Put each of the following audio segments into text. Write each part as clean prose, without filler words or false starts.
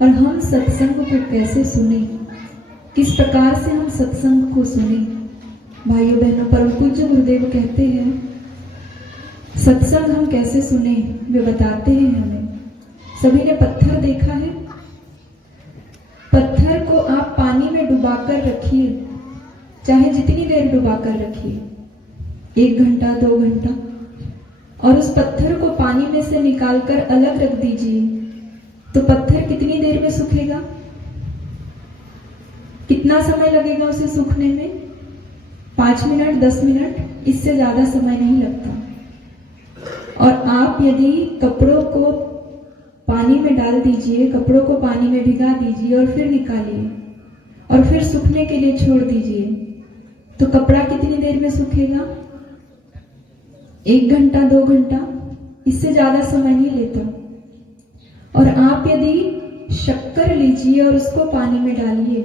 और हम सत्संग को कैसे सुने, किस प्रकार से हम सत्संग को सुने। भाइयों बहनों, परम पूज्य गुरुदेव कहते हैं सत्संग हम कैसे सुने, वे बताते हैं हमें। सभी ने पत्थर देखा है। पत्थर को आप पानी में डुबाकर रखिए, चाहे जितनी देर डुबाकर रखिए, 1 घंटा 2 घंटा, और उस पत्थर को पानी में से निकालकर अलग रख दीजिए, तो पत्थर कितनी देर में सूखेगा? कितना समय लगेगा उसे सूखने में? 5 मिनट 10 मिनट, इससे ज्यादा समय नहीं लगता। और आप यदि कपड़ों को पानी में डाल दीजिए, कपड़ों को पानी में भिगा दीजिए और फिर निकालिए और फिर सूखने के लिए छोड़ दीजिए, तो कपड़ा कितनी देर में सूखेगा? 1 घंटा 2 घंटा, इससे ज्यादा समय नहीं लेता। और आप यदि शक्कर लीजिए और उसको पानी में डालिए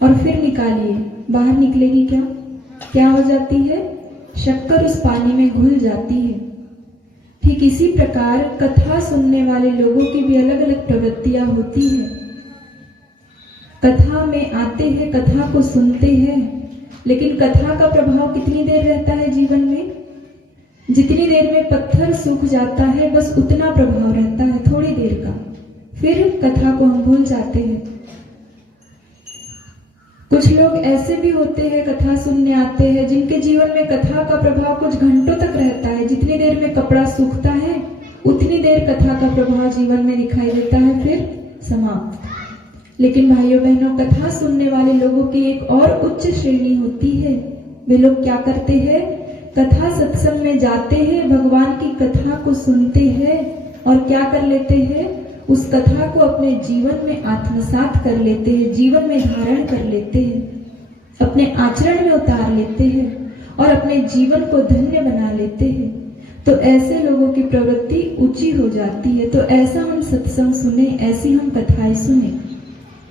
और फिर निकालिए, बाहर निकलेगी क्या? क्या हो जाती है? शक्कर उस पानी में घुल जाती है। ठीक इसी प्रकार कथा सुनने वाले लोगों की भी अलग अलग प्रवृत्तियां होती हैं। कथा में आते हैं, कथा को सुनते हैं, लेकिन कथा का प्रभाव कितनी देर रहता है जीवन में? जितनी देर में पत्थर सूख जाता है, बस उतना प्रभाव रहता है, थोड़ी देर का। फिर कथा को हम भूल जाते हैं। कुछ लोग ऐसे भी होते हैं, कथा सुनने आते हैं, जिनके जीवन में कथा का प्रभाव कुछ घंटों तक रहता है। जितनी देर में कपड़ा सूखता है, उतनी देर कथा का प्रभाव जीवन में दिखाई देता है, फिर समाप्त। लेकिन भाइयों बहनों, कथा सुनने वाले लोगों की एक और उच्च श्रेणी होती है। वे लोग क्या करते हैं? कथा सत्संग में जाते हैं, भगवान की कथा को सुनते हैं और क्या कर लेते हैं? उस कथा को अपने जीवन में आत्मसात कर लेते हैं, जीवन में धारण कर लेते हैं, अपने आचरण में उतार लेते हैं और अपने जीवन को धन्य बना लेते हैं। तो ऐसे लोगों की प्रवृत्ति ऊंची हो जाती है। तो ऐसा हम सत्संग सुने, ऐसी हम कथाएं सुने,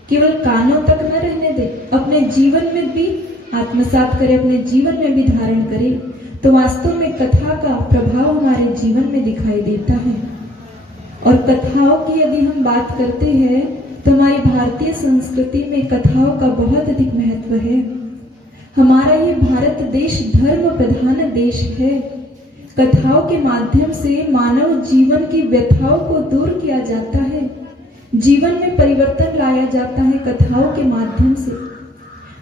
केवल कानों तक न रहने दें, अपने जीवन में भी आत्मसात करें, अपने जीवन में भी धारण करें। तो वास्तव में कथा का प्रभाव हमारे जीवन में दिखाई देता है। और कथाओं की यदि हम बात करते हैं तो हमारी भारतीय संस्कृति में कथाओं का बहुत अधिक महत्व है। हमारा ये भारत देश धर्म प्रधान देश है। कथाओं के माध्यम से मानव जीवन की व्यथाओं को दूर किया जाता है, जीवन में परिवर्तन लाया जाता है कथाओं के माध्यम से।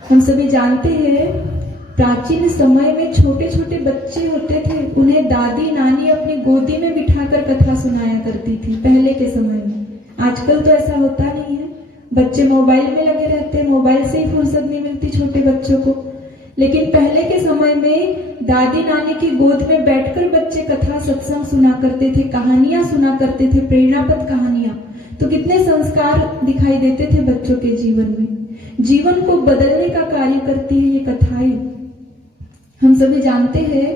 हम सभी जानते हैं प्राचीन समय में छोटे छोटे बच्चे होते थे, उन्हें दादी नानी अपनी गोदी में बिठाकर कथा सुनाया करती थी पहले के समय में। आजकल तो ऐसा होता नहीं है, बच्चे मोबाइल में लगे रहते हैं, मोबाइल से ही फुर्सत नहीं मिलती छोटे बच्चों को। लेकिन पहले के समय में दादी नानी की गोद में बैठकर बच्चे कथा सत्संग सुना करते थे, कहानियां सुना करते थे, प्रेरणापद कहानियां। तो कितने संस्कार दिखाई देते थे बच्चों के जीवन में। जीवन को बदलने का कार्य करती है ये कथाएं। हम सभी जानते हैं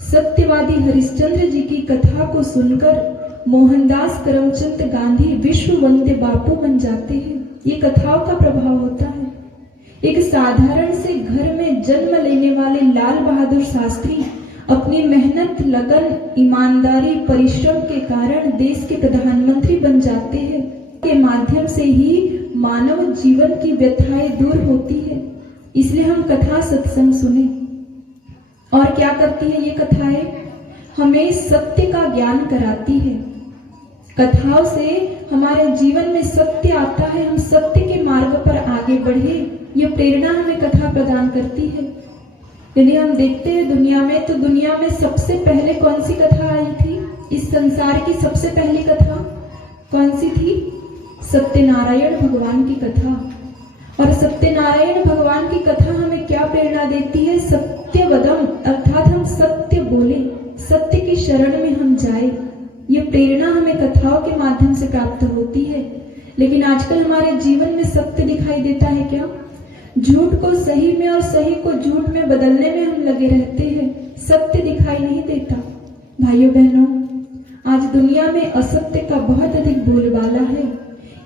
सत्यवादी हरिश्चंद्र जी की कथा को सुनकर मोहनदास करमचंद गांधी विश्व वंद्य बापू बन जाते हैं। ये कथाओं का प्रभाव होता है। एक साधारण से घर में जन्म लेने वाले लाल बहादुर शास्त्री अपनी मेहनत, लगन, ईमानदारी, परिश्रम के कारण देश के प्रधानमंत्री बन जाते हैं। के माध्यम से ही मानव जीवन की व्यथाएं दूर होती है। इसलिए हम कथा सत्संग सुने। और क्या करती है ये कथाएं? हमें सत्य का ज्ञान कराती है। कथाओं से हमारे जीवन में सत्य आता है, हम सत्य के मार्ग पर आगे बढ़े, ये प्रेरणा हमें कथा प्रदान करती है। यदि हम देखते हैं दुनिया में, तो दुनिया में सबसे पहले कौन सी कथा आई थी? इस संसार की सबसे पहली कथा कौन सी थी? सत्यनारायण भगवान की कथा। और सत्यनारायण भगवान की कथा हमें क्या प्रेरणा देती है? सत्यवदम, अर्थात हम सत्य बोले, सत्य की शरण में हम जाए। ये प्रेरणा हमें कथाओं के माध्यम से प्राप्त होती है। लेकिन आजकल हमारे जीवन में सत्य दिखाई देता है क्या? झूठ को सही में और सही को झूठ में बदलने में हम लगे रहते हैं, सत्य दिखाई नहीं देता। भाइयों बहनों, आज दुनिया में असत्य का बहुत अधिक बोलबाला है।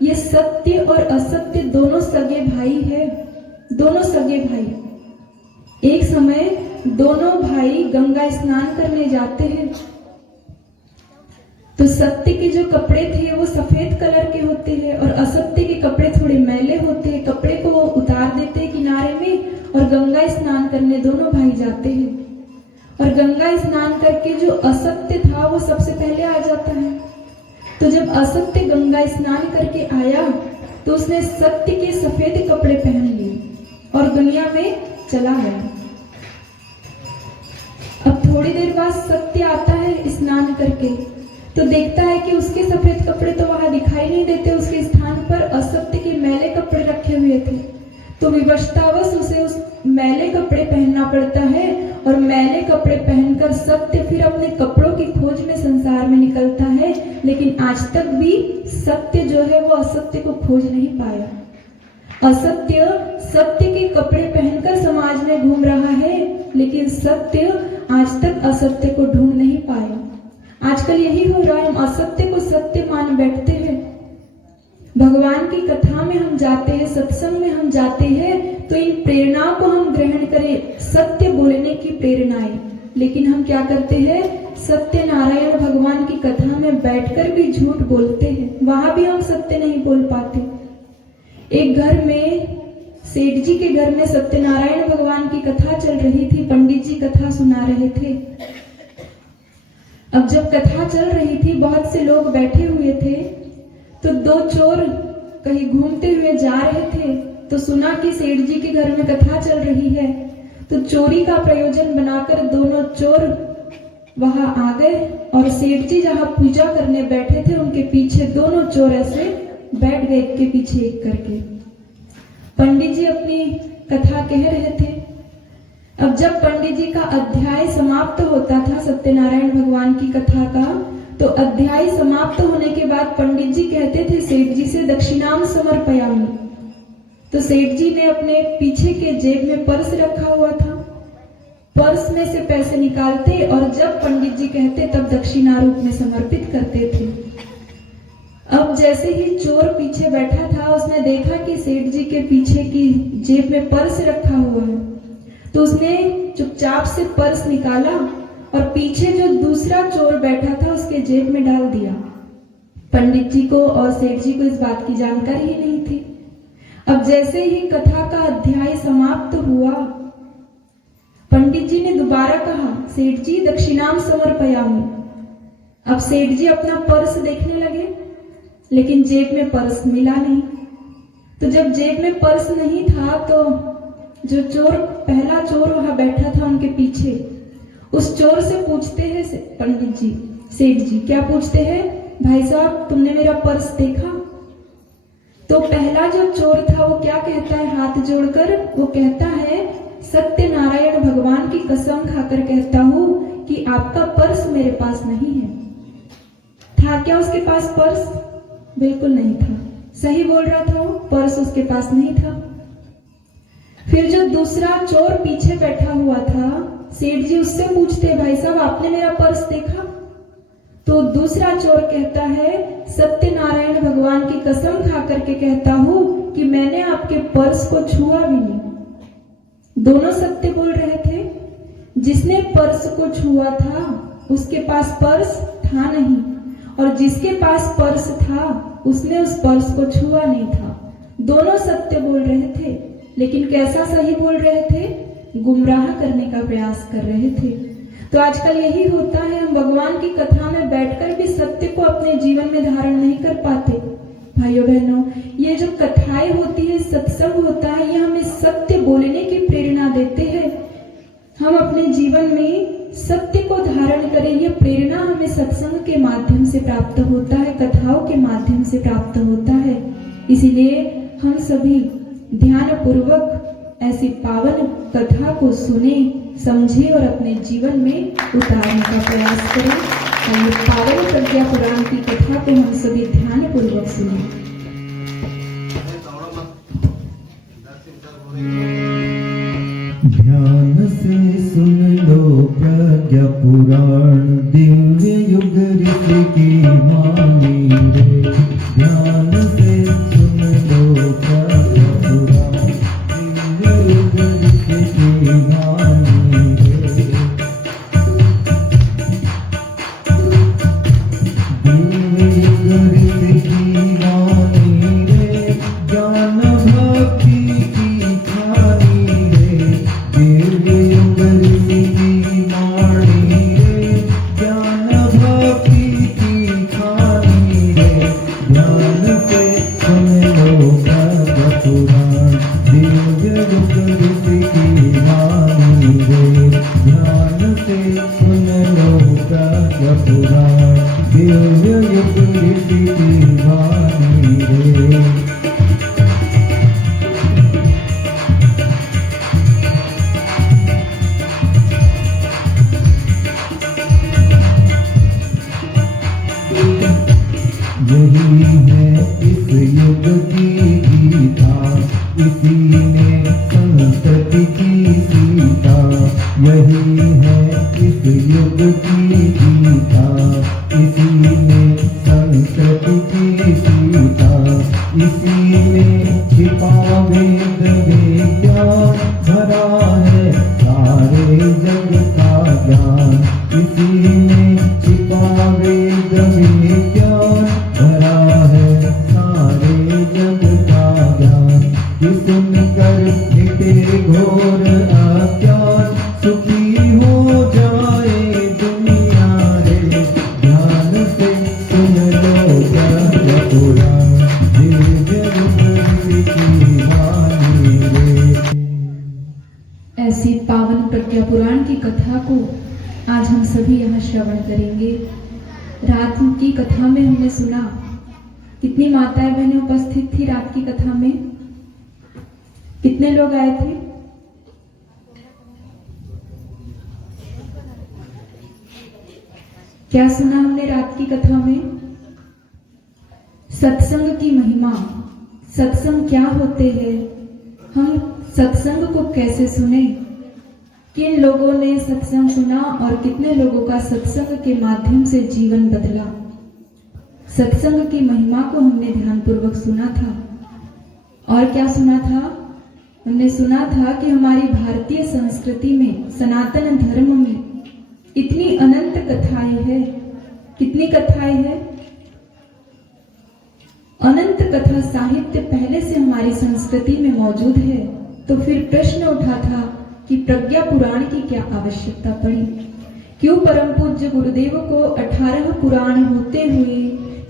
ये सत्य और असत्य दोनों सगे भाई है, दोनों सगे भाई। एक समय दोनों भाई गंगा स्नान करने जाते हैं, तो सत्य के जो कपड़े थे वो सफेद कलर के होते हैं और असत्य करके जो असत्य था वो सबसे पहले आ जाता है। तो जब असत्य गंगा स्नान करके आया तो उसने सत्य के सफेद कपड़े पहन लिए और दुनिया में चला गया। अब थोड़ी देर बाद सत्य आता है स्नान करके, तो देखता है कि उसके सफेद कपड़े तो वहां दिखाई नहीं देते, उसके स्थान पर असत्य के मैले कपड़े रखे हुए थे। तो विवशतावश उसे उस मैले कपड़े पहनना पड़ता है और मैले कपड़े पहनकर सत्य फिर अपने कपड़ों की खोज में संसार में निकलता है। लेकिन आज तक भी सत्य जो है वो असत्य को खोज नहीं पाया। असत्य सत्य के कपड़े पहनकर समाज में घूम रहा है, लेकिन सत्य आज तक असत्य को ढूंढ नहीं पाया। आजकल यही हो रहा है, हम असत्य को सत्य मान बैठते हैं। भगवान की कथा में हम जाते हैं, सत्संग में हम जाते हैं, तो इन प्रेरणाओं को हम ग्रहण करें, सत्य बोलने की प्रेरणाएं। लेकिन हम क्या करते हैं, सत्यनारायण भगवान की कथा में बैठकर भी झूठ बोलते हैं, वहां भी हम सत्य नहीं बोल पाते। एक घर में, सेठ जी के घर में सत्यनारायण भगवान की कथा चल रही थी, पंडित जी कथा सुना रहे थे। अब जब कथा चल रही थी, बहुत से लोग बैठे हुए थे, तो दो चोर कहीं घूमते हुए जा रहे थे, तो सुना कि सेठ जी के घर में कथा चल रही है, तो चोरी का प्रयोजन बनाकर दोनों चोर वहां आ गए और सेठ जी जहां पूजा करने बैठे थे उनके पीछे दोनों चोर ऐसे बैठ गए, एक के पीछे एक करके। पंडित जी अपनी कथा कह रहे थे। अब जब पंडित जी का अध्याय समाप्त होता था सत्यनारायण भगवान की कथा का, तो अध्याय समाप्त होने के बाद पंडित जी कहते थे सेठ जी से, दक्षिणाम समर्पयामि। तो सेठ जी ने अपने पीछे के जेब में पर्स रखा हुआ था, पर्स में से पैसे निकालते और जब पंडित जी कहते तब दक्षिणा रूप में समर्पित करते थे। अब जैसे ही चोर पीछे बैठा था, उसने देखा कि सेठ जी के पीछे की जेब में पर्स रखा हुआ है, तो उसने चुपचाप से पर्स निकाला और पीछे जो दूसरा चोर बैठा था उसके जेब में डाल दिया। पंडित जी को और सेठ जी को इस बात की जानकारी ही नहीं थी। अब जैसे ही कथा का अध्याय समाप्त हुआ, पंडित जी ने दोबारा कहा, सेठ जी दक्षिणाम समर्पयामि। अब सेठ जी अपना पर्स देखने लगे, लेकिन जेब में पर्स मिला नहीं। तो जब जेब में पर्स नहीं था, तो जो चोर, पहला चोर वहां बैठा था उनके पीछे, उस चोर से पूछते हैं पंडित जी, सेठ जी क्या पूछते हैं, भाई साहब तुमने मेरा पर्स देखा? तो पहला जो चोर था वो क्या कहता है, हाथ जोड़कर वो कहता है, सत्यनारायण भगवान की कसम खाकर कहता हूं कि आपका पर्स मेरे पास नहीं है। था क्या उसके पास पर्स? बिल्कुल नहीं था। सही बोल रहा था वो, पर्स उसके पास नहीं था। फिर जो दूसरा चोर पीछे बैठा हुआ था, सेठ जी उससे पूछते, भाई साहब आपने मेरा पर्स देखा? तो दूसरा चोर कहता है, सत्यनारायण भगवान की कसम खा करके कहता हूं कि मैंने आपके पर्स को छुआ भी नहीं। दोनों सत्य बोल रहे थे। जिसने पर्स को छुआ था उसके पास पर्स था नहीं, और जिसके पास पर्स था उसने उस पर्स को छुआ नहीं था। दोनों सत्य बोल रहे थे, लेकिन कैसा सही बोल रहे थे? गुमराह करने का प्रयास कर रहे थे। तो आजकल यही होता है, हम भगवान की कथा में बैठकर भी सत्य को अपने जीवन में धारण नहीं कर पाते। भाइयों बहनों, ये जो कथाएं होती है, सत्संग होता है, ये हमें सत्य बोलने की प्रेरणा देते हैं। हम अपने जीवन में सत्य को धारण करें, ये प्रेरणा हमें सत्संग के माध्यम से प्राप्त होता है, कथाओं के माध्यम से प्राप्त होता है। इसीलिए हम सभी ध्यान पूर्वक ऐसी पावन कथा को सुने, समझे और अपने जीवन में उतारने का प्रयास करें। और ये पावन प्रज्ञा पुराण की कथा को हम सभी ध्यान पूर्वक सुने। ध्यान से सुन लो प्रज्ञा पुराण, दिव्य युग ऋषि की वाणी रे। ध्यान से सुन लो प्रज्ञा पुराण, दिव्य युग ऋषि की वाणी रे। दिव्य युग ऋषि की वाणी रे, ज्ञान भक्ति की खानी रे। दिव्य युग ऋषि की वाणी रे, से सुन लो प्रज्ञा पुराण, दिव्य युग ऋषि की वाणी रे। ध्यान से सुन लो प्रज्ञा पुराण, दिव्य युग ऋषि की वाणी रे। यही है इस युग की गीता, इसी में संस्कृति की सीता। यही है इस युग की गीता, इसी में संस्कृति की सीता। इसी में छिपा वेद विज्ञान, भरा है सारे जग का ज्ञान। इसी में छिपा वेद विज्ञान, भरा है सारे जग का ज्ञान। कि सुनकर मिटे घोर अज्ञान, सुखी हो जाए दुनिया रे। ध्यान से सुन लो प्रज्ञा पुराण, दिव्य युग ऋषि की वाणी रे। ऐसी पावन प्रज्ञा पुराण की कथा को आज हम सभी यहाँ श्रवण करेंगे। रात की कथा में हमने सुना, कितनी माताएं बहनें उपस्थित थी रात की कथा में? कितने लोग आए थे? क्या सुना हमने रात की कथा में? सत्संग की महिमा, सत्संग क्या होते हैं, हम सत्संग को कैसे सुने, किन लोगों ने सत्संग सुना और कितने लोगों का सत्संग के माध्यम से जीवन बदला। सत्संग की महिमा को हमने ध्यानपूर्वक सुना था। और क्या सुना था? हमने सुना था कि हमारी भारतीय संस्कृति में, सनातन धर्म में इतनी अनंत कथाएं हैं। कितनी कथाएं हैं? अनंत कथा साहित्य पहले से हमारी संस्कृति में मौजूद है। तो फिर प्रश्न उठा था कि प्रज्ञा पुराण की क्या आवश्यकता पड़ी? क्यों परम पूज्य गुरुदेव को 18 पुराण होते हुए,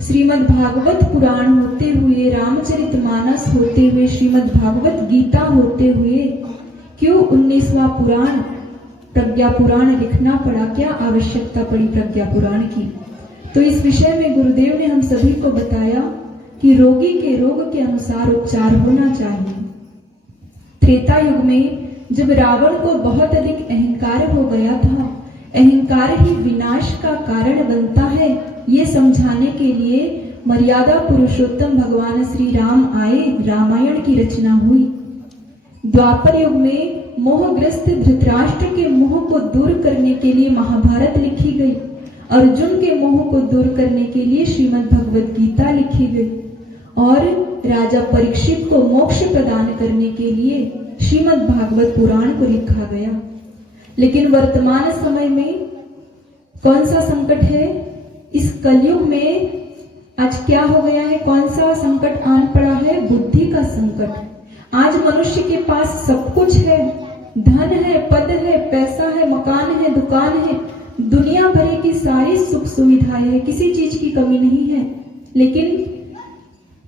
श्रीमद् भागवत पुराण होते हुए, रामचरितमानस होते हुए, श्रीमद् भागवत गीता होते हुए, क्यों 19वां पुराण प्रज्ञा पुराण लिखना पड़ा? क्या आवश्यकता पड़ी प्रज्ञा पुराण की? तो इस विषय में गुरुदेव ने हम सभी को बताया कि रोगी के रोग के अनुसार उपचार होना चाहिए। त्रेता युग में जब रावण को बहुत अधिक अहंकार हो गया था, अहंकार ही विनाश का कारण बनता है, ये समझाने के लिए मर्यादा पुरुषोत्तम भगवान श्री राम आए, रामायण की रचना हुई। द्वापर युग में मोहग्रस्त धृतराष्ट्र के मोह को दूर करने के लिए महाभारत लिखी गई। अर्जुन के मोह को दूर करने के लिए श्रीमद् भगवद गीता लिखी गई। और राजा परीक्षित को मोक्ष प्रदान करने के लिए श्रीमद् भागवत पुराण को लिखा गया। लेकिन वर्तमान समय में कौन सा संकट है? इस कलयुग में आज क्या हो गया है? कौन सा संकट आन पड़ा है? बुद्धि का संकट। आज मनुष्य के पास सब कुछ है, धन है, पद है, पैसा है, मकान है, दुकान है, दुनिया भर की सारी सुख सुविधाएं है, किसी चीज की कमी नहीं है। लेकिन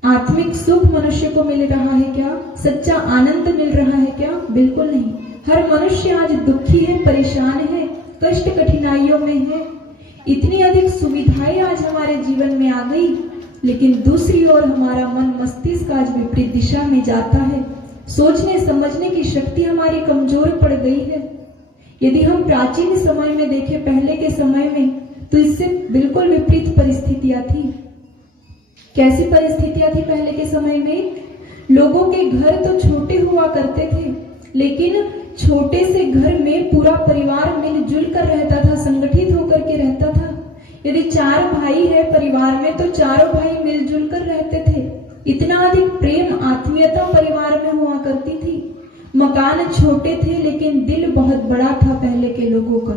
आत्मिक सुख मनुष्य को मिल रहा है क्या? सच्चा आनंद मिल रहा है क्या? बिल्कुल नहीं। हर मनुष्य आज दुखी है, परेशान है, कष्ट कठिनाइयों में है। इतनी अधिक सुविधाएं आज हमारे जीवन में आ गई, लेकिन दूसरी ओर हमारा मन मस्तिष्क आज विपरीत दिशा में जाता है। सोचने समझने की शक्ति हमारी कमजोर पड़ गई है। यदि हम प्राचीन समय में देखें, पहले के समय में, तो इससे बिल्कुल विपरीत परिस्थितियां थी। कैसी परिस्थितियां थी पहले के समय में? लोगों के घर तो छोटे हुआ करते थे, लेकिन छोटे से घर में पूरा परिवार मिलजुल कर रहता था, संगठित होकर के रहता था। यदि 4 भाई है परिवार में, तो चारों भाई मिलजुल कर रहते थे। इतना अधिक प्रेम आत्मीयता परिवार में हुआ करती थी। मकान छोटे थे, लेकिन दिल बहुत बड़ा था पहले के लोगों का।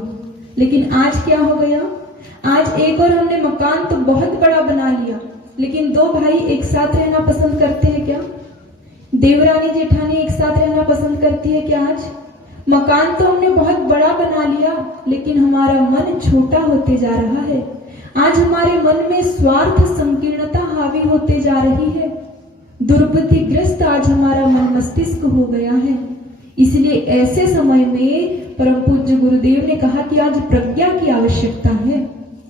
लेकिन आज क्या हो गया? आज एक और हमने मकान तो बहुत बड़ा बना लिया, लेकिन 2 भाई एक साथ रहना पसंद करते हैं क्या? देवरानी जेठानी एक साथ रहना पसंद करती है क्या? आज मकान तो हमने बहुत बड़ा बना लिया, लेकिन हमारा मन छोटा होते जा रहा है। आज हमारे मन में स्वार्थ संकीर्णता हावी होते जा रही है। दुर्बुद्धिग्रस्त आज हमारा मन मस्तिष्क हो गया है। इसलिए ऐसे समय में परम पूज्य गुरुदेव ने कहा कि आज प्रज्ञा की आवश्यकता है।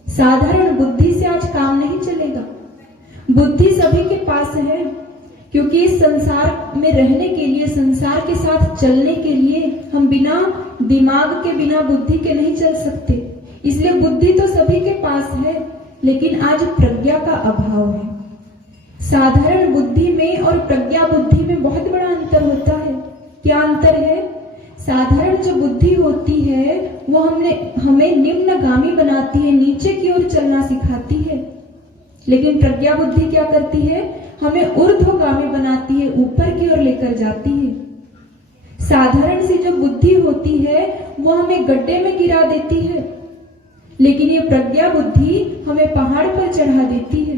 साधारण बुद्धि से आज काम नहीं चलेगा। बुद्धि सभी के पास है, क्योंकि इस संसार में रहने के लिए, संसार के साथ चलने के लिए हम बिना दिमाग के, बिना बुद्धि के नहीं चल सकते। इसलिए बुद्धि तो सभी के पास है, लेकिन आज प्रज्ञा का अभाव है। साधारण बुद्धि में और प्रज्ञा बुद्धि में बहुत बड़ा अंतर होता है। क्या अंतर है? साधारण जो बुद्धि होती है वो हमें निम्नगामी बनाती है, नीचे की ओर चलना सिखाती है। लेकिन प्रज्ञा बुद्धि क्या करती है? हमें ऊर्ध्वगामी बनाती है, ऊपर की ओर लेकर जाती है। साधारण सी जो बुद्धि होती है वो हमें गड्ढे में गिरा देती है, लेकिन ये प्रज्ञा बुद्धि हमें पहाड़ पर चढ़ा देती है।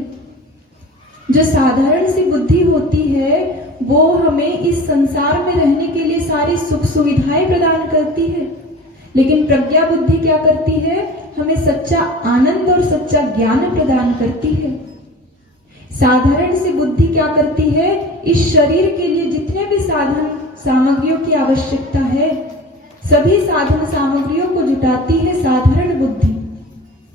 जो साधारण सी बुद्धि होती है वो हमें इस संसार में रहने के लिए सारी सुख सुविधाएं प्रदान करती है, लेकिन प्रज्ञा बुद्धि क्या करती है? हमें सच्चा आनंद और सच्चा ज्ञान प्रदान करती है। साधारण सी बुद्धि क्या करती है? इस शरीर के लिए जितने भी साधन सामग्रियों की आवश्यकता है, सभी साधन सामग्रियों को जुटाती है साधारण बुद्धि।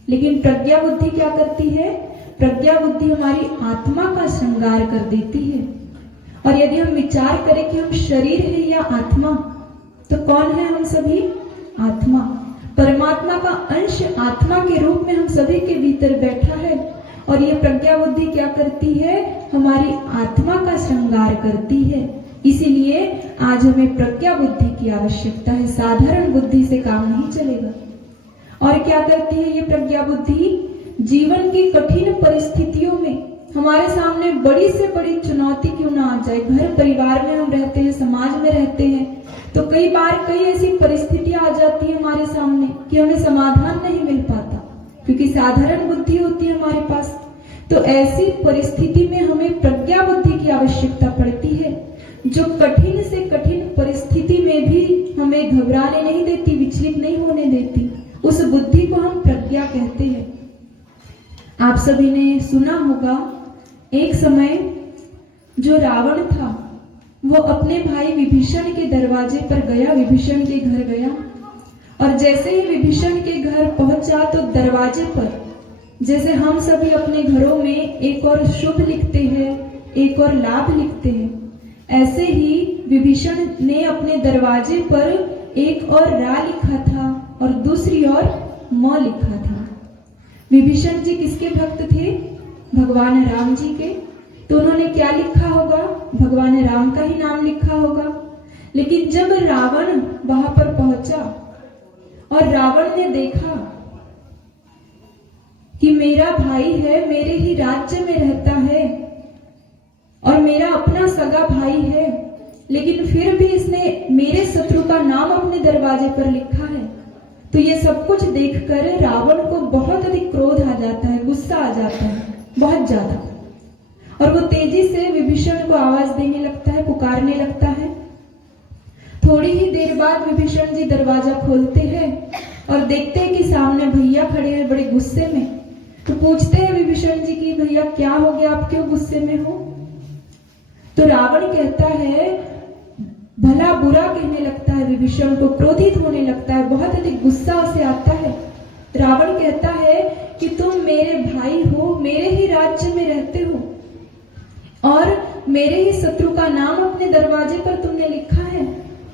लेकिन प्रज्ञा बुद्धि क्या करती है? प्रज्ञा बुद्धि हमारी आत्मा का श्रृंगार कर देती है। और यदि हम विचार करें कि हम शरीर है या आत्मा, तो कौन है हम सभी? आत्मा। परमात्मा का अंश आत्मा के रूप में हम सभी के भीतर बैठा है। और ये प्रज्ञा बुद्धि क्या करती है? हमारी आत्मा का श्रृंगार करती है। इसीलिए आज हमें प्रज्ञा बुद्धि की आवश्यकता है। साधारण बुद्धि से काम नहीं चलेगा। और क्या करती है ये प्रज्ञा बुद्धि? जीवन की कठिन परिस्थितियों में हमारे सामने बड़ी से बड़ी चुनौती क्यों ना आ जाए, घर परिवार में हम रहते हैं, समाज में रहते हैं, तो कई बार कई ऐसी परिस्थितियां आ जाती है हमारे सामने कि हमें समाधान नहीं मिल पाता, क्योंकि साधारण बुद्धि होती है हमारे पास। तो ऐसी परिस्थिति में हमें प्रज्ञा बुद्धि की आवश्यकता पड़ती है, जो कठिन से कठिन परिस्थिति में भी हमें घबराने नहीं देती, विचलित नहीं होने देती। उस बुद्धि को हम प्रज्ञा कहते हैं। आप सभी ने सुना होगा, एक समय जो रावण था वो अपने भाई विभीषण के दरवाजे पर गया, विभीषण के घर गया। और जैसे ही विभीषण के घर पहुंचा तो दरवाजे पर, जैसे हम सभी अपने घरों में एक और शुभ लिखते हैं, एक और लाभ लिखते हैं, ऐसे ही विभीषण ने अपने दरवाजे पर एक और रा लिखा था और दूसरी ओर म लिखा था। विभीषण जी किसके भक्त थे? भगवान राम जी के। तो उन्होंने क्या लिखा होगा? भगवान राम का ही नाम लिखा होगा। लेकिन जब रावण वहां पर पहुंचा और रावण ने देखा कि मेरा भाई है, मेरे ही राज्य में रहता है और मेरा अपना सगा भाई है, लेकिन फिर भी इसने मेरे शत्रु का नाम अपने दरवाजे पर लिखा है, तो ये सब कुछ देखकर रावण को बहुत अधिक क्रोध आ जाता है, गुस्सा आ जाता है, बहुत ज्यादा। और वो तेजी से विभीषण को आवाज देने लगता है, पुकारने लगता है। थोड़ी ही देर बाद विभीषण जी दरवाजा खोलते हैं और देखते हैं कि सामने भैया खड़े हैं बड़े गुस्से में। तो पूछते हैं विभीषण जी की भैया क्या हो गया, आप क्यों गुस्से में हो? तो रावण कहता है, भला बुरा कहने लगता है, विभीषण को क्रोधित होने लगता है, बहुत अधिक गुस्सा उसे आता है। रावण कहता है कि तुम मेरे भाई हो, मेरे ही राज्य में रहते हो और मेरे ही शत्रु का नाम अपने दरवाजे पर तुमने लिखा है,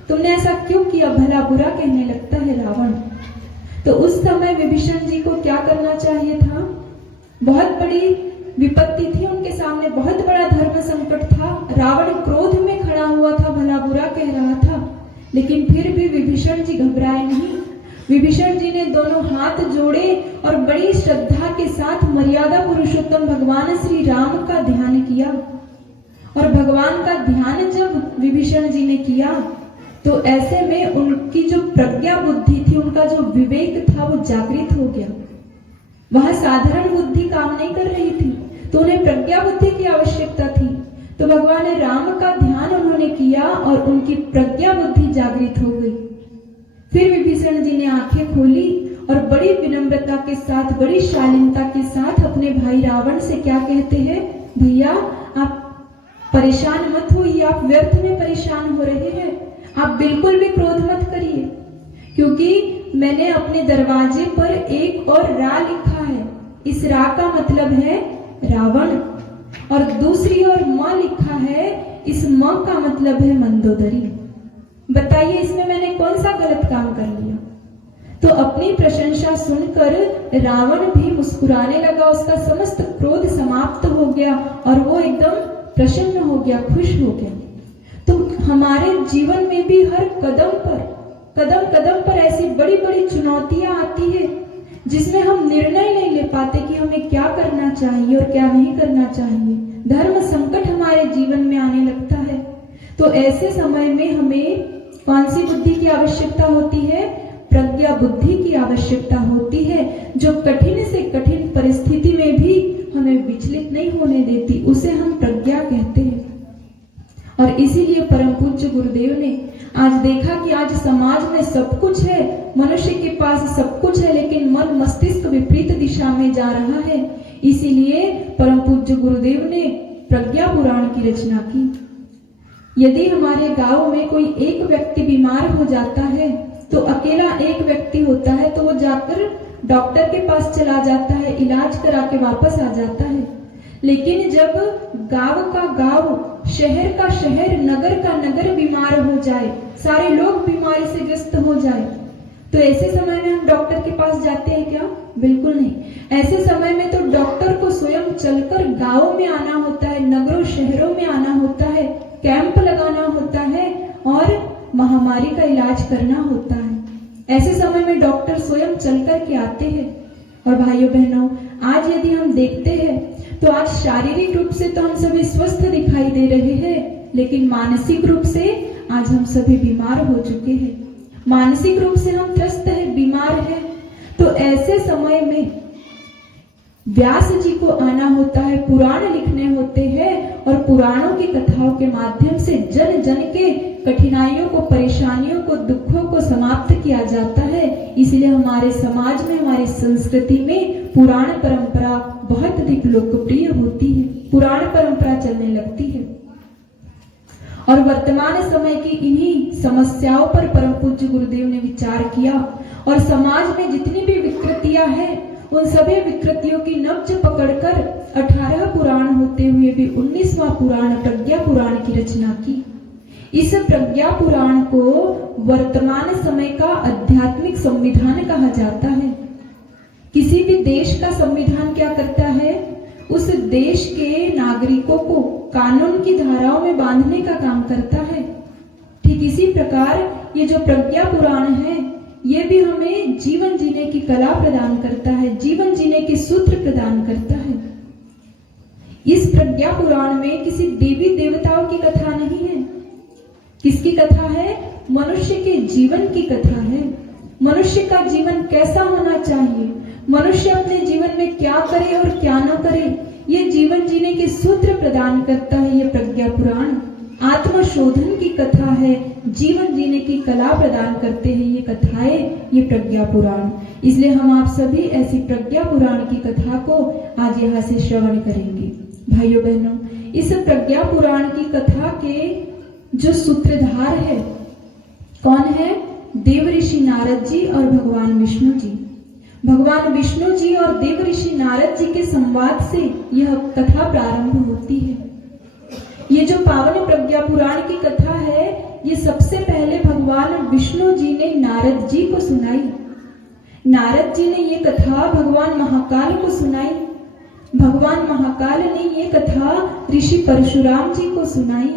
तुमने ऐसा क्यों किया? भला बुरा कहने लगता है रावण। तो उस समय विभीषण जी को क्या करना चाहिए था? बहुत बड़ी विपत्ति थी उनके सामने, बहुत बड़ा धर्म संकट था। रावण क्रोध में खड़ा हुआ था, भला बुरा कह रहा था, लेकिन फिर भी विभीषण जी घबराए नहीं। विभीषण जी ने दोनों हाथ जोड़े और बड़ी श्रद्धा के साथ मर्यादा पुरुषोत्तम भगवान श्री राम का ध्यान किया। और भगवान का ध्यान जब विभीषण जी ने किया तो ऐसे में उनकी जो प्रज्ञा बुद्धि थी, उनका जो विवेक था वो जागृत हो गया। वह साधारण बुद्धि काम नहीं कर रही थी, तो उन्हें प्रज्ञा बुद्धि की आवश्यकता थी। तो भगवान राम का ध्यान उन्होंने किया और उनकी प्रज्ञा बुद्धि जागृत हो गई। फिर विभीषण जी ने आंखें खोली और बड़ी विनम्रता के साथ, बड़ी शालीनता के साथ अपने भाई रावण से क्या कहते हैं? भैया आप परेशान मत होइए, आप व्यर्थ में परेशान हो रहे हैं, आप बिल्कुल भी क्रोध मत करिए, क्योंकि मैंने अपने दरवाजे पर एक और रा लिखा है। इस रा का मतलब है रावण, और दूसरी ओर म लिखा है, इस म का मतलब है मंदोदरी। बताइए इसमें मैंने कौन सा गलत काम कर लिया? तो अपनी प्रशंसा सुनकर रावण भी मुस्कुराने लगा, उसका समस्त क्रोध समाप्त हो गया और वो एकदम प्रसन्न हो गया, खुश हो गया। तो हमारे जीवन में भी हर कदम कदम पर ऐसी बड़ी बड़ी चुनौतियां आती है जिसमें हम निर्णय नहीं ले पाते कि हमें क्या करना चाहिए और क्या नहीं करना चाहिए। धर्म संकट हमारे जीवन में आने लगता है, तो ऐसे समय में हमें कौन सी बुद्धि की आवश्यकता होती है? प्रज्ञा बुद्धि की आवश्यकता होती है, जो कठिन से कठिन परिस्थिति में भी हमें विचलित नहीं होने देती, उसे हम प्रज्ञा कहते हैं। और इसीलिए परम पूज्य गुरुदेव ने आज देखा कि आज समाज में सब कुछ है, मनुष्य के पास सब कुछ है, लेकिन मन मस्तिष्क विपरीत दिशा में जा रहा है। इसीलिए परम पूज्य गुरुदेव ने प्रज्ञा पुराण की रचना की। यदि हमारे गांव में कोई एक व्यक्ति बीमार हो जाता है, तो अकेला एक व्यक्ति होता है, तो वो जाकर डॉक्टर के पास चला जाता है, इलाज करा के वापस आ जाता है। लेकिन जब गांव का गांव, शहर का शहर, नगर का नगर बीमार हो जाए, सारे लोग बीमारी से ग्रस्त हो जाए, तो ऐसे समय में हम डॉक्टर के पास जाते हैं क्या? बिल्कुल नहीं। ऐसे समय में तो डॉक्टर को स्वयं चलकर गांव में आना होता है, नगरों शहरों में आना होता है, कैंप लगाना होता है और महामारी का इलाज करना होता है। ऐसे समय में डॉक्टर स्वयं चल कर के आते हैं। और भाइयों बहनों, आज यदि हम देखते हैं तो आज शारीरिक रूप से तो हम सभी स्वस्थ दिखाई दे रहे हैं, लेकिन मानसिक रूप से आज हम सभी बीमार हो चुके हैं। मानसिक रूप से हम त्रस्त हैं, बीमार हैं। तो ऐसे समय में व्यास जी को आना होता है, पुराण लिखने होते हैं, और पुराणों की कथाओं के माध्यम से जन जन के कठिनाइयों को, परेशानियों को, दुखों को समाप्त किया जाता है। इसलिए हमारे समाज में, हमारी संस्कृति में पुराण परंपरा बहुत अधिक लोकप्रिय होती है, पुराण परंपरा चलने लगती है। और वर्तमान समय की इन्हीं समस्याओं पर परम पूज्य गुरुदेव ने विचार किया, और समाज में जितनी भी विकृतियां हैं, उन सभी विकृतियों की नब्ज पकड़कर 18 पुराण होते हुए भी 19वां पुराण प्रज्ञा पुराण की रचना की। इस प्रज्ञा पुराण को वर्तमान समय का आध्यात्मिक संविधान कहा जाता है। किसी भी देश का संविधान क्या करता है? उस देश के नागरिकों को कानून की धाराओं में बांधने का काम करता है। ठीक इसी प्रकार ये जो प्रज्ञा पुराण है, ये भी हमें जीवन जीने की कला प्रदान करता है, जीवन जीने के सूत्र प्रदान करता है। इस प्रज्ञा पुराण में किसी देवी देवताओं की कथा नहीं है। किसकी कथा है? मनुष्य के जीवन की कथा है। मनुष्य का जीवन कैसा होना चाहिए, मनुष्य अपने जीवन में क्या करे और क्या न करे, ये जीवन जीने के सूत्र प्रदान करता है ये प्रज्ञा पुराण। आत्मशोधन की कथा है, जीवन जीने की कला प्रदान करते हैं ये कथाएं, ये प्रज्ञा पुराण। इसलिए हम आप सभी ऐसी प्रज्ञा पुराण की कथा को आज यहाँ से श्रवण करेंगे। भाइयों बहनों, इस प्रज्ञा पुराण की कथा के जो सूत्रधार है, कौन है? देव ऋषि नारद जी और भगवान विष्णु जी। भगवान विष्णु जी और देव ऋषि नारद जी के संवाद से यह कथा प्रारंभ होती है। ये जो पावन प्रज्ञा पुराण की कथा है, ये सबसे पहले भगवान विष्णु जी ने नारद जी को सुनाई। नारद जी ने ये कथा भगवान महाकाल को सुनाई। भगवान महाकाल ने ये कथा ऋषि परशुराम जी को सुनाई।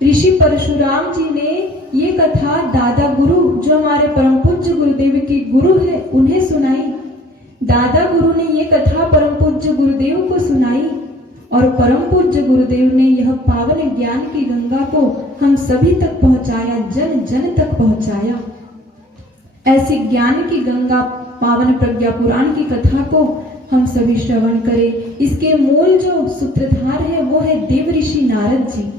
ऋषि परशुराम जी ने ये कथा दादा गुरु, जो हमारे परम पूज्य गुरुदेव के गुरु है, उन्हें सुनाई। दादा गुरु ने ये कथा परम पूज्य गुरुदेव को सुनाई, और परम पूज्य गुरुदेव ने यह पावन ज्ञान की गंगा को हम सभी तक पहुंचाया, जन जन तक पहुंचाया। ऐसी ज्ञान की गंगा पावन प्रज्ञा पुराण की कथा को हम सभी श्रवण करें। इसके मूल जो सूत्रधार है वो है देव ऋषि नारद जी।